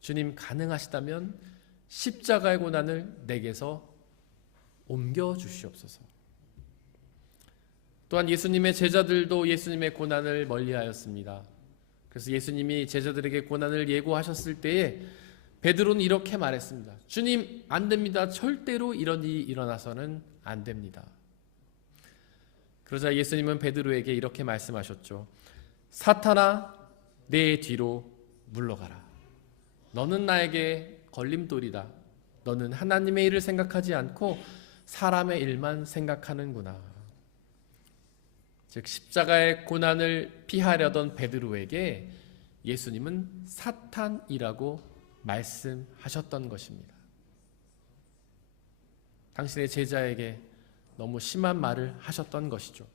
주님, 가능하시다면 십자가의 고난을 내게서 옮겨 주시옵소서. 또한 예수님의 제자들도 예수님의 고난을 멀리하였습니다. 그래서 예수님이 제자들에게 고난을 예고하셨을 때에 베드로는 이렇게 말했습니다. 주님, 안 됩니다. 절대로 이런 일이 일어나서는 안 됩니다. 그러자 예수님은 베드로에게 이렇게 말씀하셨죠. 사탄아, 내 뒤로 물러가라. 너는 나에게 걸림돌이다. 너는 하나님의 일을 생각하지 않고 사람의 일만 생각하는구나. 즉 십자가의 고난을 피하려던 베드로에게 예수님은 사탄이라고 말씀하셨던 것입니다. 당신의 제자에게 너무 심한 말을 하셨던 것이죠.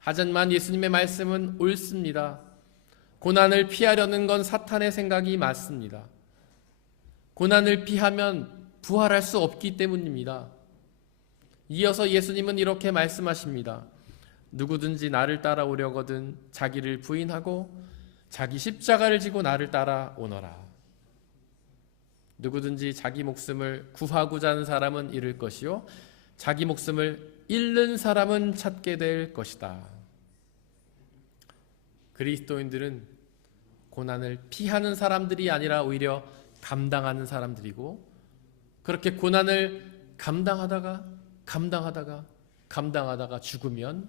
하지만 예수님의 말씀은 옳습니다. 고난을 피하려는 건 사탄의 생각이 맞습니다. 고난을 피하면 부활할 수 없기 때문입니다. 이어서 예수님은 이렇게 말씀하십니다. 누구든지 나를 따라오려거든 자기를 부인하고 자기 십자가를 지고 나를 따라오너라. 누구든지 자기 목숨을 구하고자 하는 사람은 잃을 것이요 자기 목숨을 잃는 사람은 찾게 될 것이다. 그리스도인들은 고난을 피하는 사람들이 아니라 오히려 감당하는 사람들이고, 그렇게 고난을 감당하다가 죽으면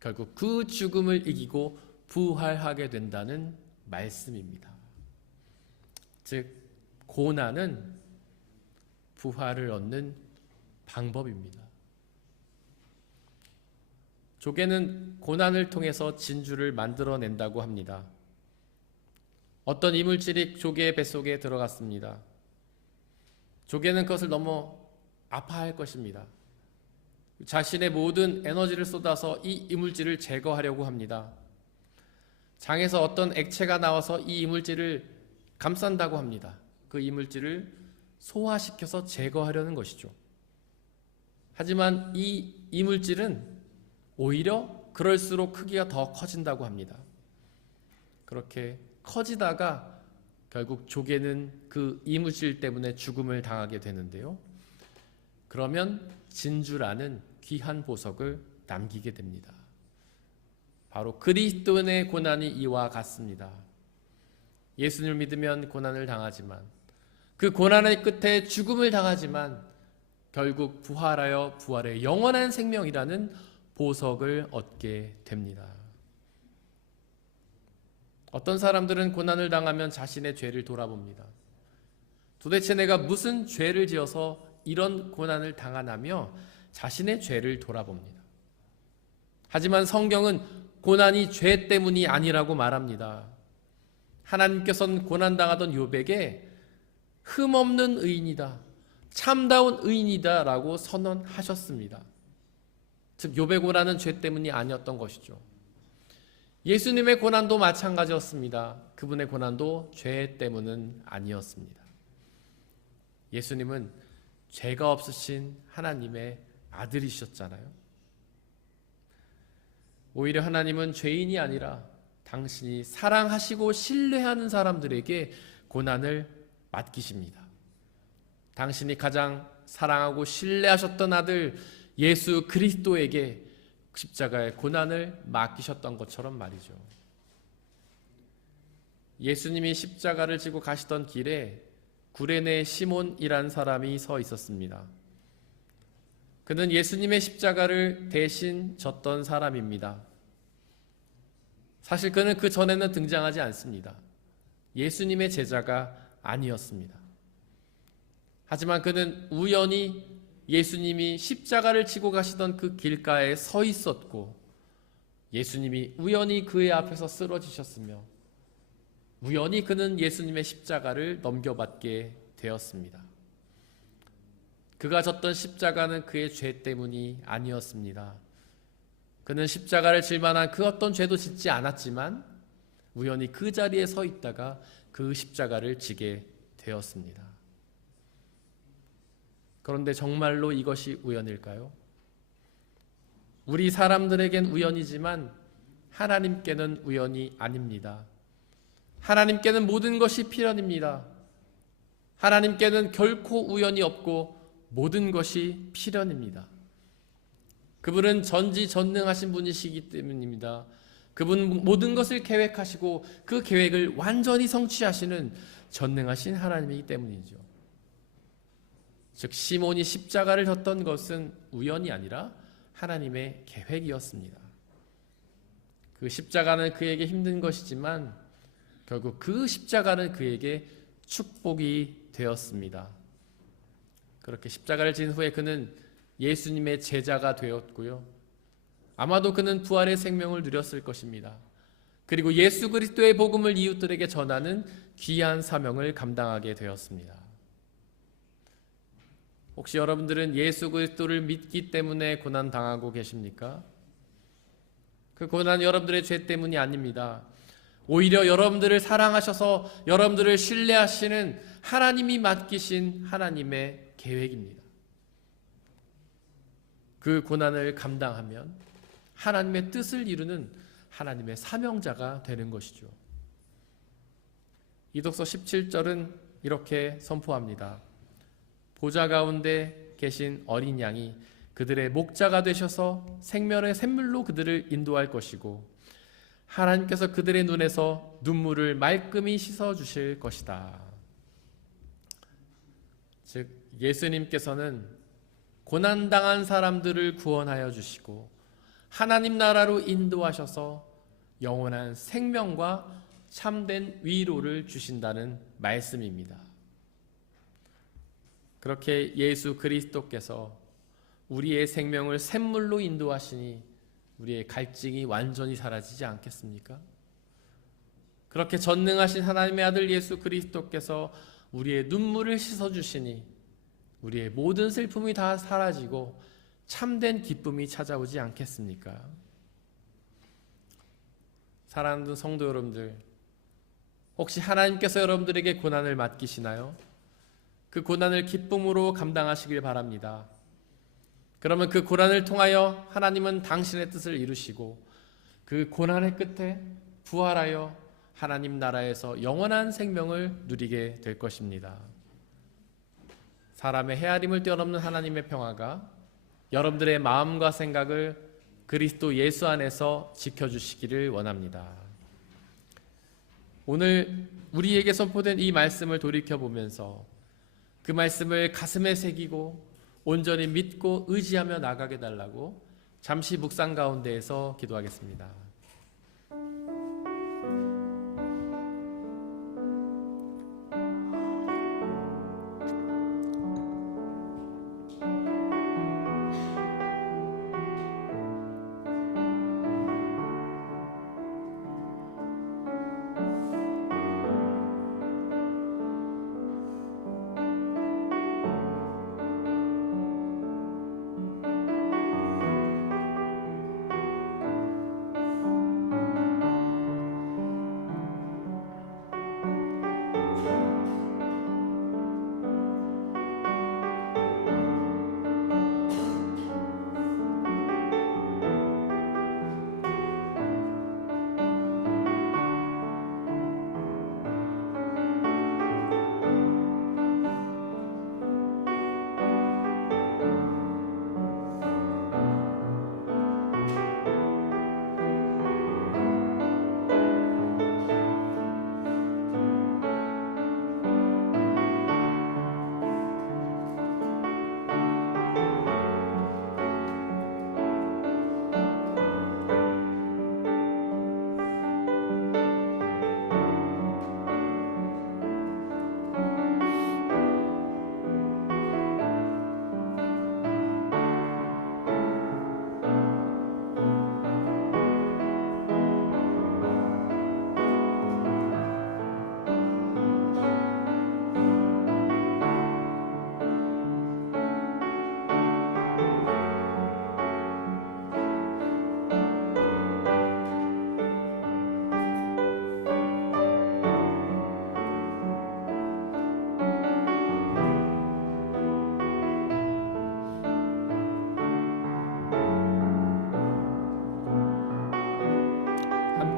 결국 그 죽음을 이기고 부활하게 된다는 말씀입니다. 즉 고난은 부활을 얻는 방법입니다. 조개는 고난을 통해서 진주를 만들어낸다고 합니다. 어떤 이물질이 조개의 뱃속에 들어갔습니다. 조개는 그것을 너무 아파할 것입니다. 자신의 모든 에너지를 쏟아서 이 이물질을 제거하려고 합니다. 장에서 어떤 액체가 나와서 이 이물질을 감싼다고 합니다. 그 이물질을 소화시켜서 제거하려는 것이죠. 하지만 이 이물질은 오히려 그럴수록 크기가 더 커진다고 합니다. 그렇게 커지다가 결국 조개는 그 이물질 때문에 죽음을 당하게 되는데요. 그러면 진주라는 귀한 보석을 남기게 됩니다. 바로 그리스도인의 고난이 이와 같습니다. 예수님을 믿으면 고난을 당하지만, 그 고난의 끝에 죽음을 당하지만 결국 부활하여 부활의 영원한 생명이라는 보석을 얻게 됩니다. 어떤 사람들은 고난을 당하면 자신의 죄를 돌아봅니다. 도대체 내가 무슨 죄를 지어서 이런 고난을 당하나며 자신의 죄를 돌아봅니다. 하지만 성경은 고난이 죄 때문이 아니라고 말합니다. 하나님께서는 고난당하던 욥에게 흠없는 의인이다, 참다운 의인이다 라고 선언하셨습니다. 즉 욥의 고난은 죄 때문이 아니었던 것이죠. 예수님의 고난도 마찬가지였습니다. 그분의 고난도 죄 때문은 아니었습니다. 예수님은 죄가 없으신 하나님의 아들이셨잖아요. 오히려 하나님은 죄인이 아니라 당신이 사랑하시고 신뢰하는 사람들에게 고난을 맡기십니다. 당신이 가장 사랑하고 신뢰하셨던 아들 예수 그리스도에게 십자가의 고난을 맡기셨던 것처럼 말이죠. 예수님이 십자가를 지고 가시던 길에 구레네 시몬이란 사람이 서 있었습니다. 그는 예수님의 십자가를 대신 졌던 사람입니다. 사실 그는 그 전에는 등장하지 않습니다. 예수님의 제자가 아니었습니다. 하지만 그는 우연히 예수님이 십자가를 지고 가시던 그 길가에 서 있었고, 예수님이 우연히 그의 앞에서 쓰러지셨으며, 우연히 그는 예수님의 십자가를 넘겨받게 되었습니다. 그가 졌던 십자가는 그의 죄 때문이 아니었습니다. 그는 십자가를 질 만한 그 어떤 죄도 짓지 않았지만 우연히 그 자리에 서 있다가 그 십자가를 지게 되었습니다. 그런데 정말로 이것이 우연일까요? 우리 사람들에겐 우연이지만 하나님께는 우연이 아닙니다. 하나님께는 모든 것이 필연입니다. 하나님께는 결코 우연이 없고 모든 것이 필연입니다. 그분은 전지전능하신 분이시기 때문입니다. 그분 모든 것을 계획하시고 그 계획을 완전히 성취하시는 전능하신 하나님이기 때문이죠. 즉 시몬이 십자가를 졌던 것은 우연이 아니라 하나님의 계획이었습니다. 그 십자가는 그에게 힘든 것이지만 결국 그 십자가는 그에게 축복이 되었습니다. 그렇게 십자가를 진 후에 그는 예수님의 제자가 되었고요. 아마도 그는 부활의 생명을 누렸을 것입니다. 그리고 예수 그리스도의 복음을 이웃들에게 전하는 귀한 사명을 감당하게 되었습니다. 혹시 여러분들은 예수 그리스도를 믿기 때문에 고난 당하고 계십니까? 그 고난 여러분들의 죄 때문이 아닙니다. 오히려 여러분들을 사랑하셔서 여러분들을 신뢰하시는 하나님이 맡기신 하나님의 계획입니다. 그 고난을 감당하면 하나님의 뜻을 이루는 하나님의 사명자가 되는 것이죠. 이독서 17절은 이렇게 선포합니다. 보좌 가운데 계신 어린 양이 그들의 목자가 되셔서 생명의 샘물로 그들을 인도할 것이고 하나님께서 그들의 눈에서 눈물을 말끔히 씻어주실 것이다. 즉 예수님께서는 고난당한 사람들을 구원하여 주시고 하나님 나라로 인도하셔서 영원한 생명과 참된 위로를 주신다는 말씀입니다. 그렇게 예수 그리스도께서 우리의 생명을 샘물로 인도하시니 우리의 갈증이 완전히 사라지지 않겠습니까? 그렇게 전능하신 하나님의 아들 예수 그리스도께서 우리의 눈물을 씻어주시니 우리의 모든 슬픔이 다 사라지고 참된 기쁨이 찾아오지 않겠습니까? 사랑하는 성도 여러분들, 혹시 하나님께서 여러분들에게 고난을 맡기시나요? 그 고난을 기쁨으로 감당하시길 바랍니다. 그러면 그 고난을 통하여 하나님은 당신의 뜻을 이루시고 그 고난의 끝에 부활하여 하나님 나라에서 영원한 생명을 누리게 될 것입니다. 사람의 헤아림을 뛰어넘는 하나님의 평화가 여러분들의 마음과 생각을 그리스도 예수 안에서 지켜주시기를 원합니다. 오늘 우리에게 선포된 이 말씀을 돌이켜보면서 그 말씀을 가슴에 새기고 온전히 믿고 의지하며 나가게 달라고 잠시 묵상 가운데에서 기도하겠습니다.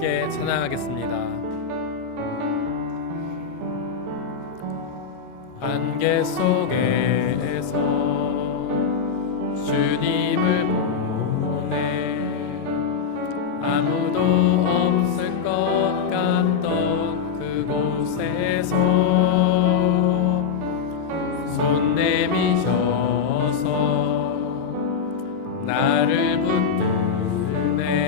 함께 찬양하겠습니다. 안개 속에서 주님을 보내 아무도 없을 것 같던 그곳에서 손 내미셔서 나를 붙드네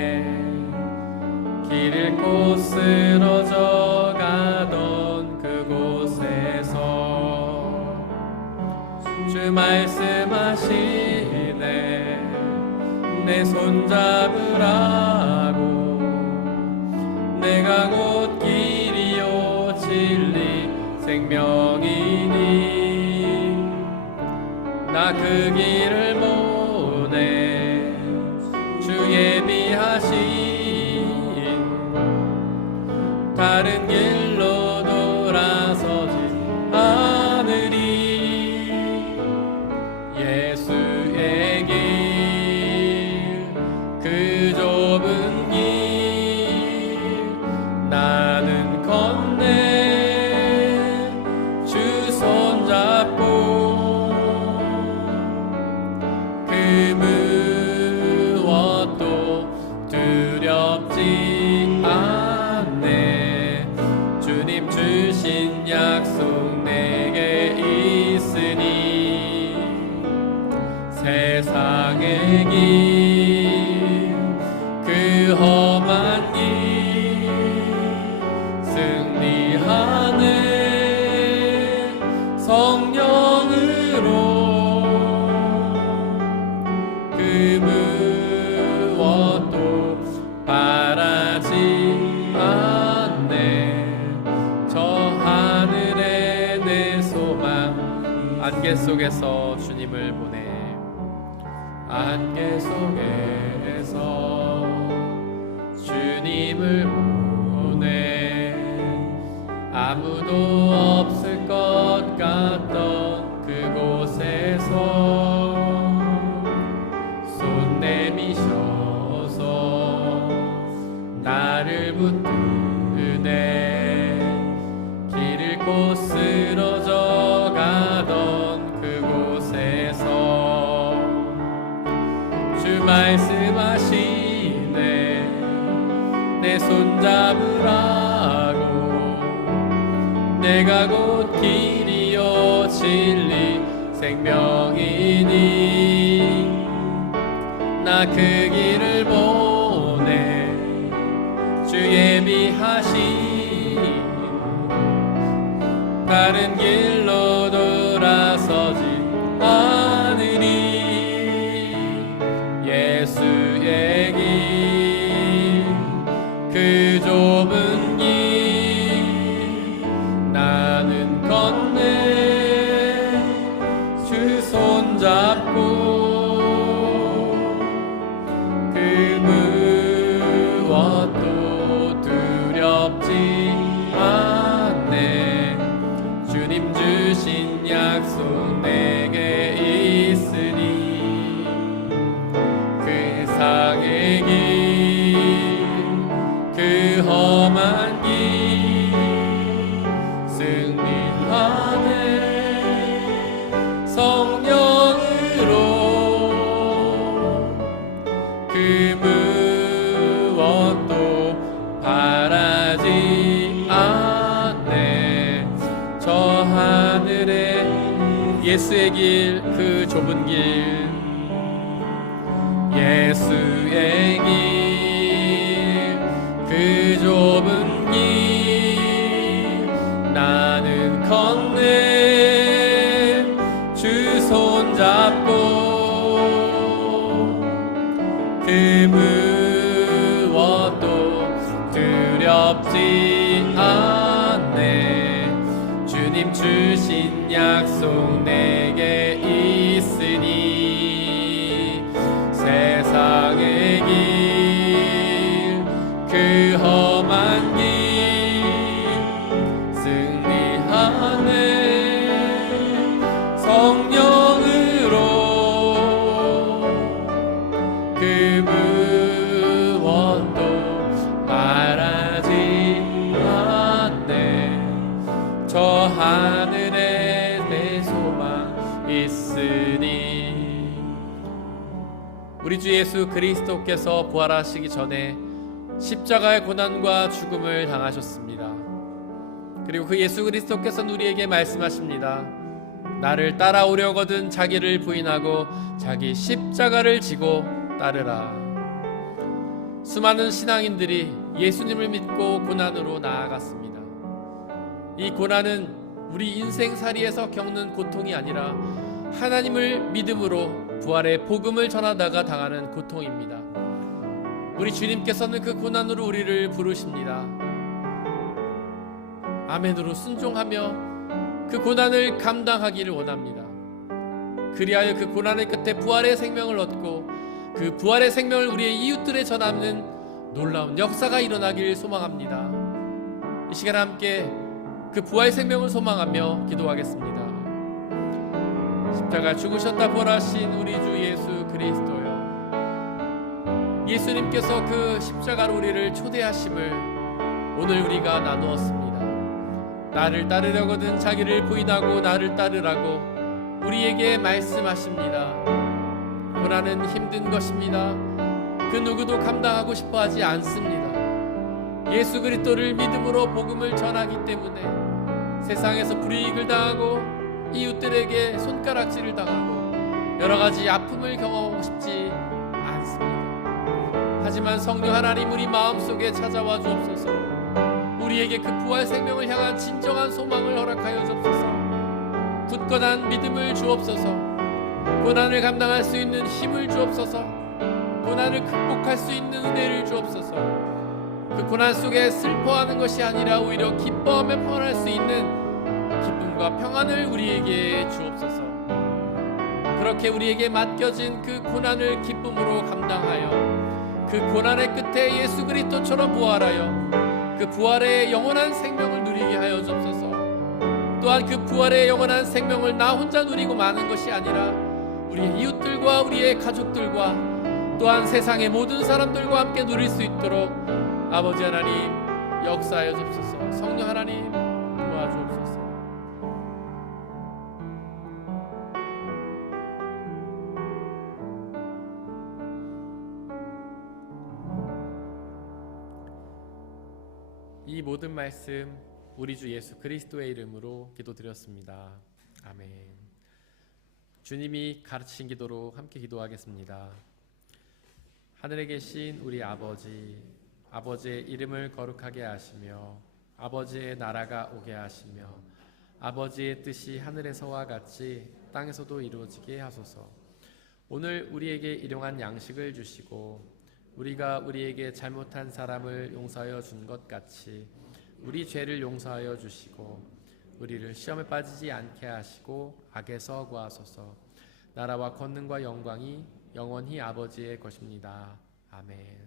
길 잃고 쓰러져 가던 그곳에서 주 말씀하시네 내 손 잡으라고 내가 곧 길이요 진리 생명이니 나 그 길을 모내 주 예비하신 다른 길로 돌아서지 않으리 예수의 길 그 좁은 길 나는 건네 주 손잡고 그 무엇도 두렵지 않네 주님 주신 약속 내게 있으니 세상의 길 그 험한 길 승리하네 성령으로 그 무엇도 바라지 않네 저 하늘에 내 소망 안개 속에서 주님을 보내 안개 속에서 주님을 보내 아무도 없을 것 같던 그곳에서 손 내미셔서 나를 붙드네 길 잃고 쓰러져 가던 그곳에서 주 말씀하시네 내 손 잡으라고 내가 곧 길이요 진리 생명이니 나 그 길을 보내 주 예비하신 다른 길로 돌아서지 않으리 예수의 길 그 좁은 길 나는 건네 주 손잡고 그 무엇도 두렵지 않네 주님 주신 약속 내게 있으니 그 세상의 길 그 험한 길 승리하네 성령으로 그 무엇도 바라지 않네 저 하늘에 예수의 길 그 좁은 길 예수의 길 그 좁은 길 나는 건네 주 손잡고 그 무엇도 두렵지 않네 주님 주신 약속 내게 있으니 세상의 길 그 험한 길 승리하네 성령으로 그 무엇도 바라 우리 주 예수 그리스도께서 부활하시기 전에 십자가의 고난과 죽음을 당하셨습니다. 그리고 그 예수 그리스도께서는 우리에게 말씀하십니다. 나를 따라오려거든 자기를 부인하고 자기 십자가를 지고 따르라. 수많은 신앙인들이 예수님을 믿고 고난으로 나아갔습니다. 이 고난은 우리 인생살이에서 겪는 고통이 아니라 하나님을 믿음으로 부활의 복음을 전하다가 당하는 고통입니다. 우리 주님께서는 그 고난으로 우리를 부르십니다. 아멘으로 순종하며 그 고난을 감당하기를 원합니다. 그리하여 그 고난의 끝에 부활의 생명을 얻고 그 부활의 생명을 우리의 이웃들에 전하는 놀라운 역사가 일어나길 소망합니다. 이 시간 함께 그 부활의 생명을 소망하며 기도하겠습니다. 십자가 죽으셨다 부활하신 우리 주 예수 그리스도여, 예수님께서 그 십자가로 우리를 초대하심을 오늘 우리가 나누었습니다. 나를 따르려거든 자기를 부인하고 나를 따르라고 우리에게 말씀하십니다. 고난은 힘든 것입니다. 그 누구도 감당하고 싶어 하지 않습니다. 예수 그리스도를 믿음으로 복음을 전하기 때문에 세상에서 불이익을 당하고 이웃들에게 손가락질을 당하고 여러 가지 아픔을 경험하고 싶지 않습니다. 하지만 성령 하나님 우리 마음속에 찾아와 주옵소서. 우리에게 그 부활 생명을 향한 진정한 소망을 허락하여 주옵소서. 굳건한 믿음을 주옵소서. 고난을 감당할 수 있는 힘을 주옵소서. 고난을 극복할 수 있는 은혜를 주옵소서. 그 고난 속에 슬퍼하는 것이 아니라 오히려 기뻐하며 평안할 수 있는 기쁨과 평안을 우리에게 주옵소서. 그렇게 우리에게 맡겨진 그 고난을 기쁨으로 감당하여 그 고난의 끝에 예수 그리스도처럼 부활하여 그 부활의 영원한 생명을 누리게 하여 주옵소서. 또한 그 부활의 영원한 생명을 나 혼자 누리고 마는 것이 아니라 우리의 이웃들과 우리의 가족들과 또한 세상의 모든 사람들과 함께 누릴 수 있도록 아버지 하나님 역사하여 주옵소서. 성령 하나님 도와주옵소서. 이 모든 말씀 우리 주 예수 그리스도의 이름으로 기도드렸습니다. 아멘. 주님이 가르치신 기도로 함께 기도하겠습니다. 하늘에 계신 우리 아버지, 아버지의 이름을 거룩하게 하시며 아버지의 나라가 오게 하시며 아버지의 뜻이 하늘에서와 같이 땅에서도 이루어지게 하소서. 오늘 우리에게 일용할 양식을 주시고 우리가 우리에게 잘못한 사람을 용서하여 준 것 같이 우리 죄를 용서하여 주시고 우리를 시험에 빠지지 않게 하시고 악에서 구하소서. 나라와 권능과 영광이 영원히 아버지의 것입니다. 아멘.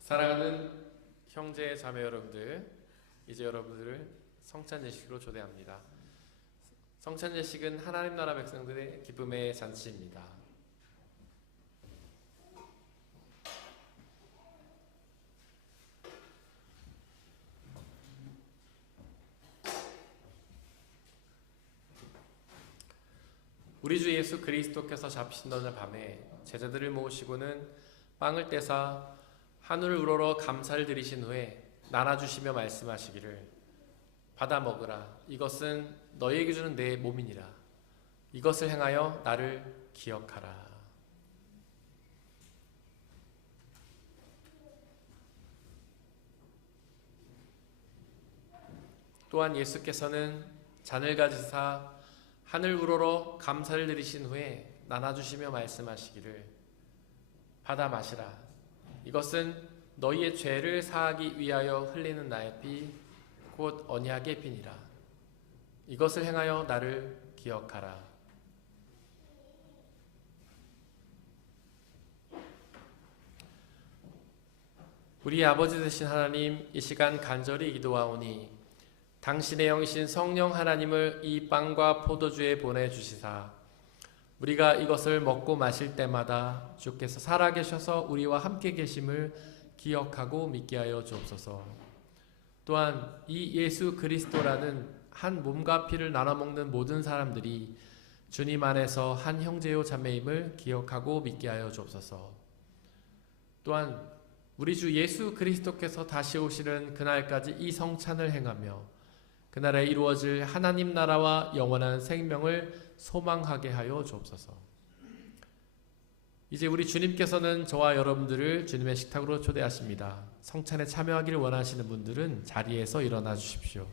사랑하는 형제 자매 여러분들, 이제 여러분들을 성찬 예식으로 초대합니다. 성찬 예식은 하나님 나라 백성들의 기쁨의 잔치입니다. 우리 주 예수 그리스도께서 잡히신 어느 밤에 제자들을 모으시고는 빵을 떼사 하늘을 우러러 감사를 드리신 후에 나눠주시며 말씀하시기를, 받아 먹으라. 이것은 너희에게 주는 내 몸이니라. 이것을 행하여 나를 기억하라. 또한 예수께서는 잔을 가지사 하늘 우러러 감사를 드리신 후에 나눠주시며 말씀하시기를 받아 마시라. 이것은 너희의 죄를 사하기 위하여 흘리는 나의 피 곧 언약의 피니라. 이것을 행하여 나를 기억하라. 우리 아버지 되신 하나님, 이 시간 간절히 기도하오니 당신의 영이신 성령 하나님을 이 빵과 포도주에 보내주시사 우리가 이것을 먹고 마실 때마다 주께서 살아계셔서 우리와 함께 계심을 기억하고 믿게 하여 주옵소서. 또한 이 예수 그리스도라는 한 몸과 피를 나눠 먹는 모든 사람들이 주님 안에서 한 형제요 자매임을 기억하고 믿게 하여 주옵소서. 또한 우리 주 예수 그리스도께서 다시 오시는 그날까지 이 성찬을 행하며 그날에 이루어질 하나님 나라와 영원한 생명을 소망하게 하여 주옵소서. 이제 우리 주님께서는 저와 여러분들을 주님의 식탁으로 초대하십니다. 성찬에 참여하기를 원하시는 분들은 자리에서 일어나 주십시오.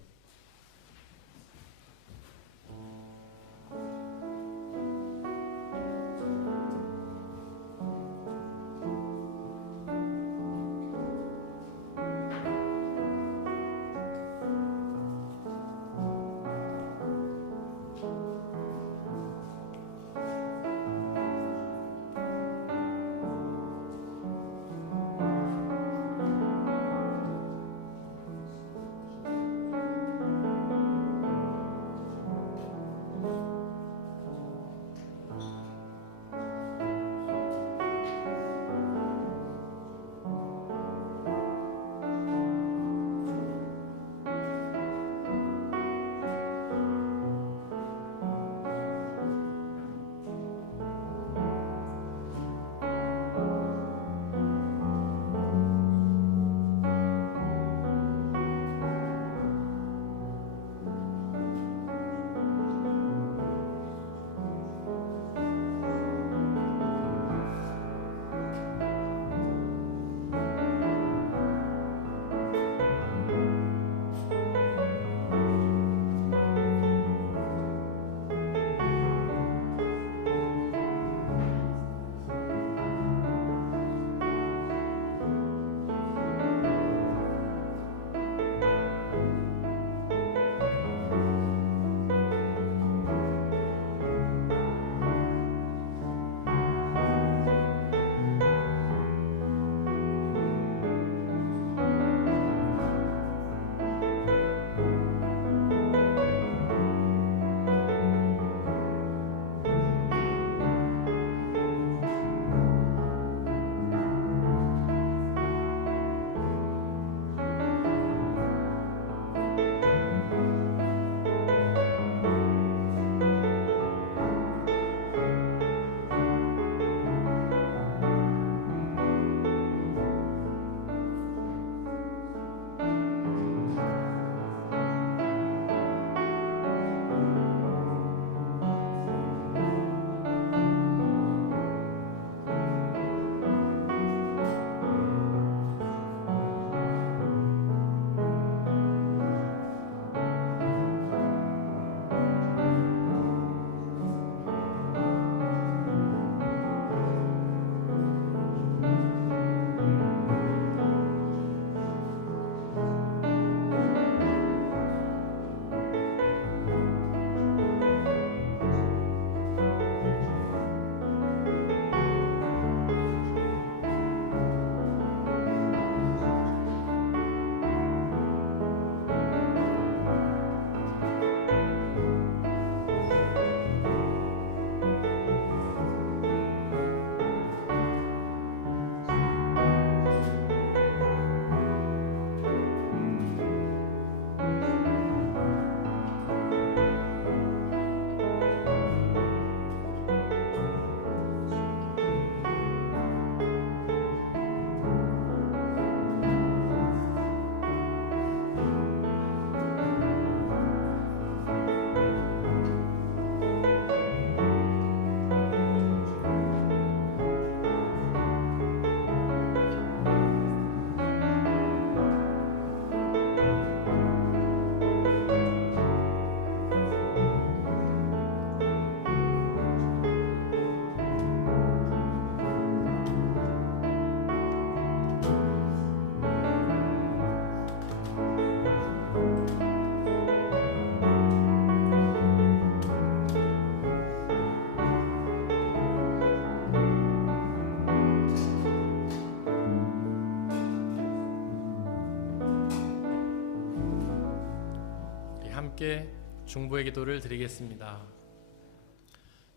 함께 중보의 기도를 드리겠습니다.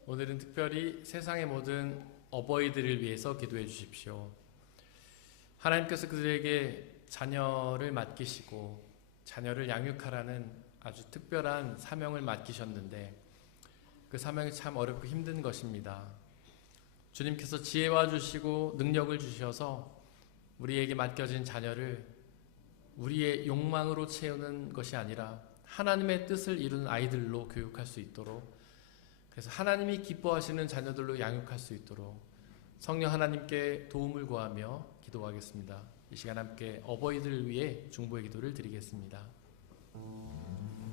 오늘은 특별히 세상의 모든 어버이들을 위해서 기도해 주십시오. 하나님께서 그들에게 자녀를 맡기시고 자녀를 양육하라는 아주 특별한 사명을 맡기셨는데 그 사명이 참 어렵고 힘든 것입니다. 주님께서 지혜와 주시고 능력을 주셔서 우리에게 맡겨진 자녀를 우리의 욕망으로 채우는 것이 아니라 하나님의 뜻을 이루는 아이들로 교육할 수 있도록, 그래서 하나님이 기뻐하시는 자녀들로 양육할 수 있도록 성령 하나님께 도움을 구하며 기도하겠습니다. 이 시간 함께 어버이들을 위해 중보의 기도를 드리겠습니다.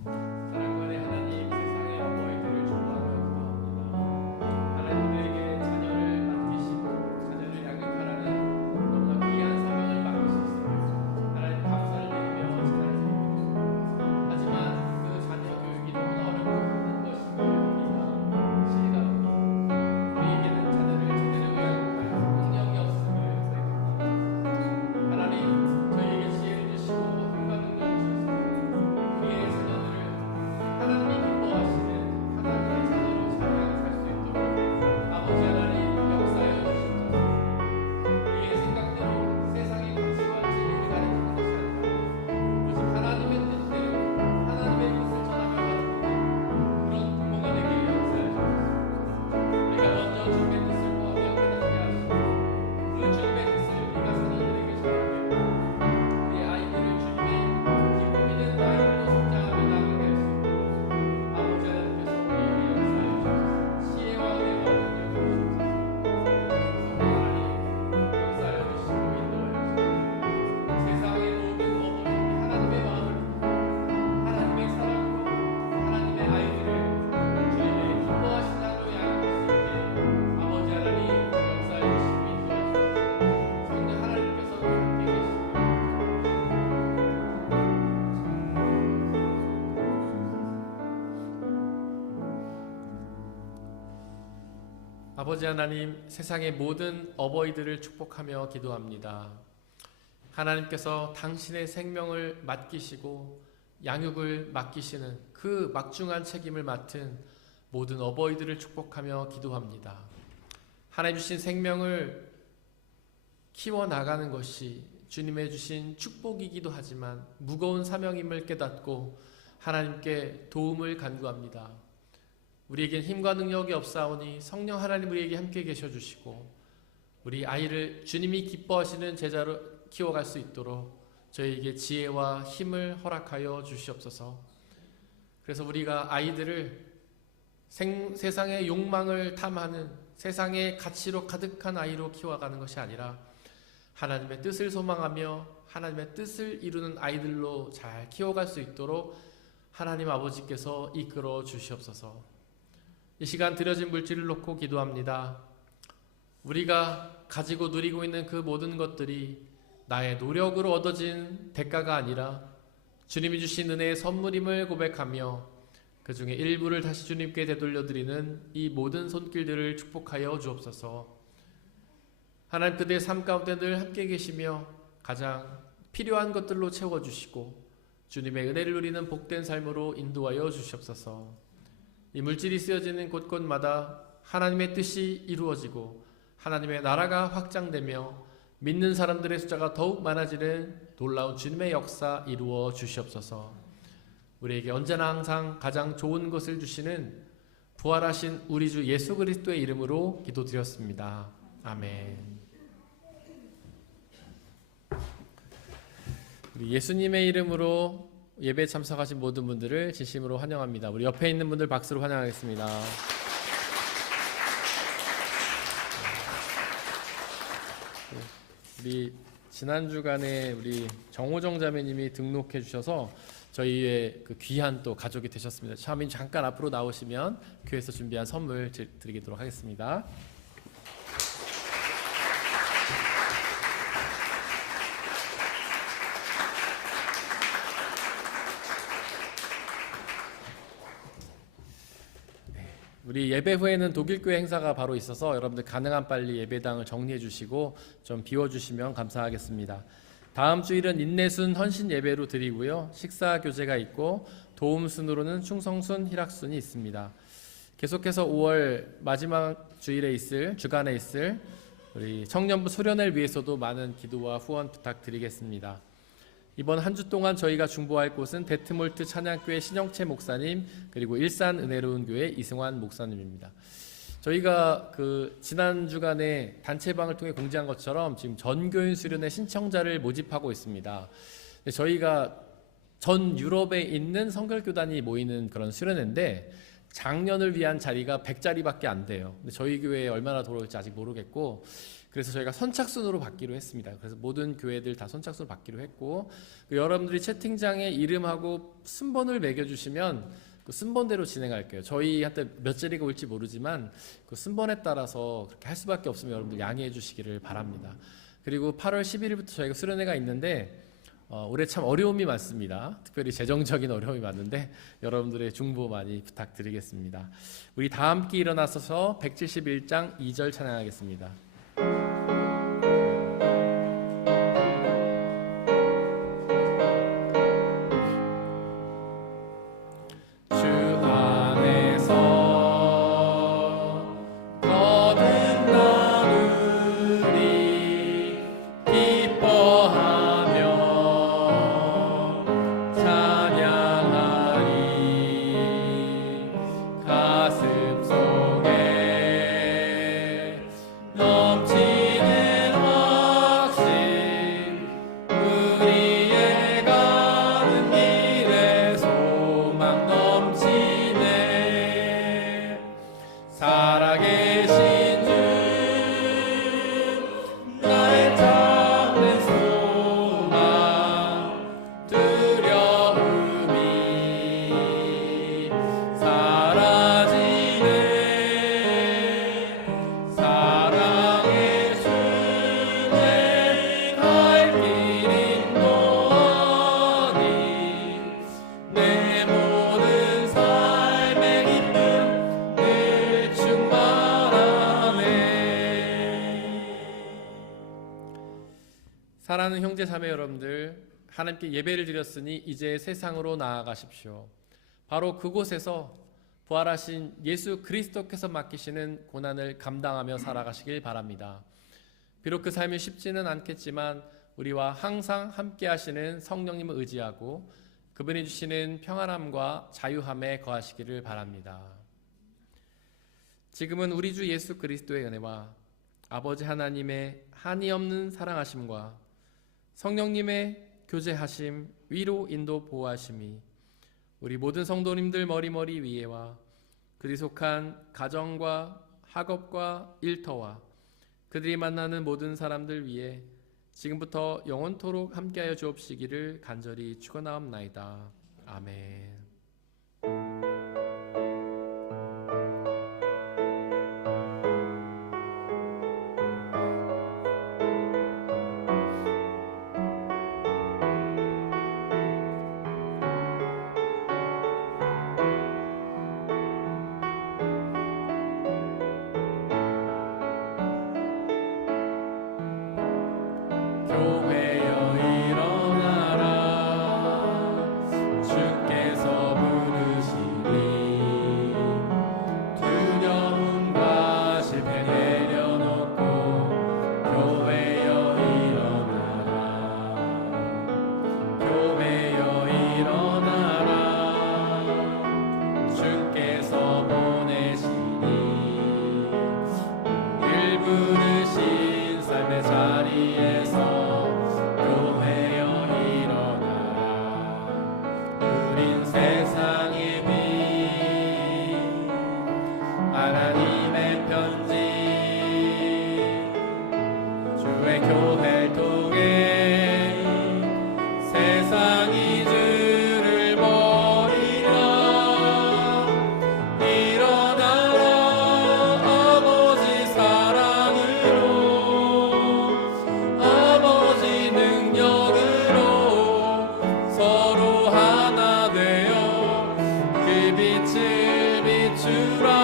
사랑만의 하나님, 세상의 어버이들을 축복하며 기도합니다. 하나님들에게 자녀를 맡기시고 자녀를 양육하라는 너무나 귀한 사명을 맡기셨으며 하나님 감사를 드리며 찬양드립니다. 하지만 그 자녀 교육이 너무나 어렵고 힘든 것임을 우리가 실감합니다. 우리에게는 자녀를 제대로 양육할 능력이 없음을 고백합니다. 하나님, 저희에게 지혜를 주시고 힘과 능력을 주셔서 우리의 자녀들을 하나님이 기뻐하시는 하나님의 자녀로 잘 양육할 수 있도록 아버지 하나님 역사하여 주시옵소서. 우리의 생각대로 세상의 가치와 진리를 가리키는 것이 아니라 오직 하나님의 뜻대로 하나님의 뜻을 전하며 가르치는 그런 부모가 되게 역사하여 주옵소서. 우리가 먼저 주님의 뜻을 구하며 깨닫게 하시고 그 주님의 뜻을 우리가 자녀들에게 전하며 우리 아이들을 주님의 기쁨이 되는 아이들로 성장하며 나아가게 할 수 있도록 아버지 하나님께서 우리에게 역사하여 주셔서 지혜와 은혜와 능력을 주셔서 성령 하나님 역사하여 주시고 인도하여 주시고 세상의 모든 어머니 하나님의 마음을 하나님의 사랑으로 하나님의 아이들을 주님의 기뻐하신 자로 양육할 수 있게 아버지 하나님 역사해 주시고 인도하여 주시고 성령 하나님께서 함께 계시고 아버지 하나님, 세상의 모든 어버이들을 축복하며 기도합니다. 하나님께서 당신의 생명을 맡기시고 양육을 맡기시는 그 막중한 책임을 맡은 모든 어버이들을 축복하며 기도합니다. 하나님 주신 생명을 키워나가는 것이 주님의 주신 축복이기도 하지만 무거운 사명임을 깨닫고 하나님께 도움을 간구합니다. 우리에겐 힘과 능력이 없사오니 성령 하나님 우리에게 함께 계셔 주시고 우리 아이를 주님이 기뻐하시는 제자로 키워갈 수 있도록 저희에게 지혜와 힘을 허락하여 주시옵소서. 그래서 우리가 아이들을 세상의 욕망을 탐하는 세상의 가치로 가득한 아이로 키워가는 것이 아니라 하나님의 뜻을 소망하며 하나님의 뜻을 이루는 아이들로 잘 키워갈 수 있도록 하나님 아버지께서 이끌어 주시옵소서. 이 시간 드려진 물질을 놓고 기도합니다. 우리가 가지고 누리고 있는 그 모든 것들이 나의 노력으로 얻어진 대가가 아니라 주님이 주신 은혜의 선물임을 고백하며 그 중에 일부를 다시 주님께 되돌려드리는 이 모든 손길들을 축복하여 주옵소서. 하나님, 그들의 삶 가운데 늘 함께 계시며 가장 필요한 것들로 채워주시고 주님의 은혜를 누리는 복된 삶으로 인도하여 주시옵소서. 이 물질이 쓰여지는 곳곳마다 하나님의 뜻이 이루어지고 하나님의 나라가 확장되며 믿는 사람들의 숫자가 더욱 많아지는 놀라운 주님의 역사 이루어 주시옵소서. 우리에게 언제나 항상 가장 좋은 것을 주시는 부활하신 우리 주 예수 그리스도의 이름으로 기도드렸습니다. 아멘. 우리 예수님의 이름으로 예배에 참석하신 모든 분들을 진심으로 환영합니다. 우리 옆에 있는 분들 박수로 환영하겠습니다. 우리 지난 주간에 우리 정호정 자매님이 등록해 주셔서 저희의 그 귀한 또 가족이 되셨습니다. 자매님 잠깐 앞으로 나오시면 교회에서 준비한 선물 드리도록 하겠습니다. 우리 예배 후에는 독일교회 행사가 바로 있어서 여러분들 가능한 빨리 예배당을 정리해 주시고 좀 비워주시면 감사하겠습니다. 다음 주일은 인내순 헌신 예배로 드리고요. 식사 교제가 있고 도움순으로는 충성순, 희락순이 있습니다. 계속해서 5월 마지막 주간에 있을 우리 청년부 소련을 위해서도 많은 기도와 후원 부탁드리겠습니다. 이번 한 주 동안 저희가 중보할 곳은 데트몰트 찬양교회 신영채 목사님, 그리고 일산 은혜로운 교회 이승환 목사님입니다. 저희가 지난 주간에 단체방을 통해 공지한 것처럼 지금 전교인 수련회 신청자를 모집하고 있습니다. 저희가 전 유럽에 있는 성결교단이 모이는 그런 수련회인데 장년을 위한 자리가 100자리밖에 안 돼요. 근데 저희 교회에 얼마나 들어올지 아직 모르겠고, 그래서 저희가 선착순으로 받기로 했습니다. 그래서 모든 교회들 다 선착순으로 받기로 했고, 여러분들이 채팅장에 이름하고 순번을 매겨주시면 그 순번대로 진행할게요. 저희한테 몇 자리가 올지 모르지만 그 순번에 따라서 그렇게 할 수밖에 없으면 여러분들 양해해 주시기를 바랍니다. 그리고 8월 11일부터 저희가 수련회가 있는데 올해 참 어려움이 많습니다. 특별히 재정적인 어려움이 많은데 여러분들의 중보 많이 부탁드리겠습니다. 우리 다 함께 일어나서서 171장 2절 찬양하겠습니다. 사랑하는 형제 자매 여러분들, 하나님께 예배를 드렸으니 이제 세상으로 나아가십시오. 바로 그곳에서 부활하신 예수 그리스도께서 맡기시는 고난을 감당하며 살아가시길 바랍니다. 비록 그 삶이 쉽지는 않겠지만 우리와 항상 함께 하시는 성령님을 의지하고 그분이 주시는 평안함과 자유함에 거하시기를 바랍니다. 지금은 우리 주 예수 그리스도의 은혜와 아버지 하나님의 한이 없는 사랑하심과 성령님의 교제하심, 위로 인도 보호하심이 우리 모든 성도님들 머리머리 위에와 그들이 속한 가정과 학업과 일터와 그들이 만나는 모든 사람들 위에 지금부터 영원토록 함께하여 주옵시기를 간절히 축원하옵나이다. 아멘. 빛을 비추라.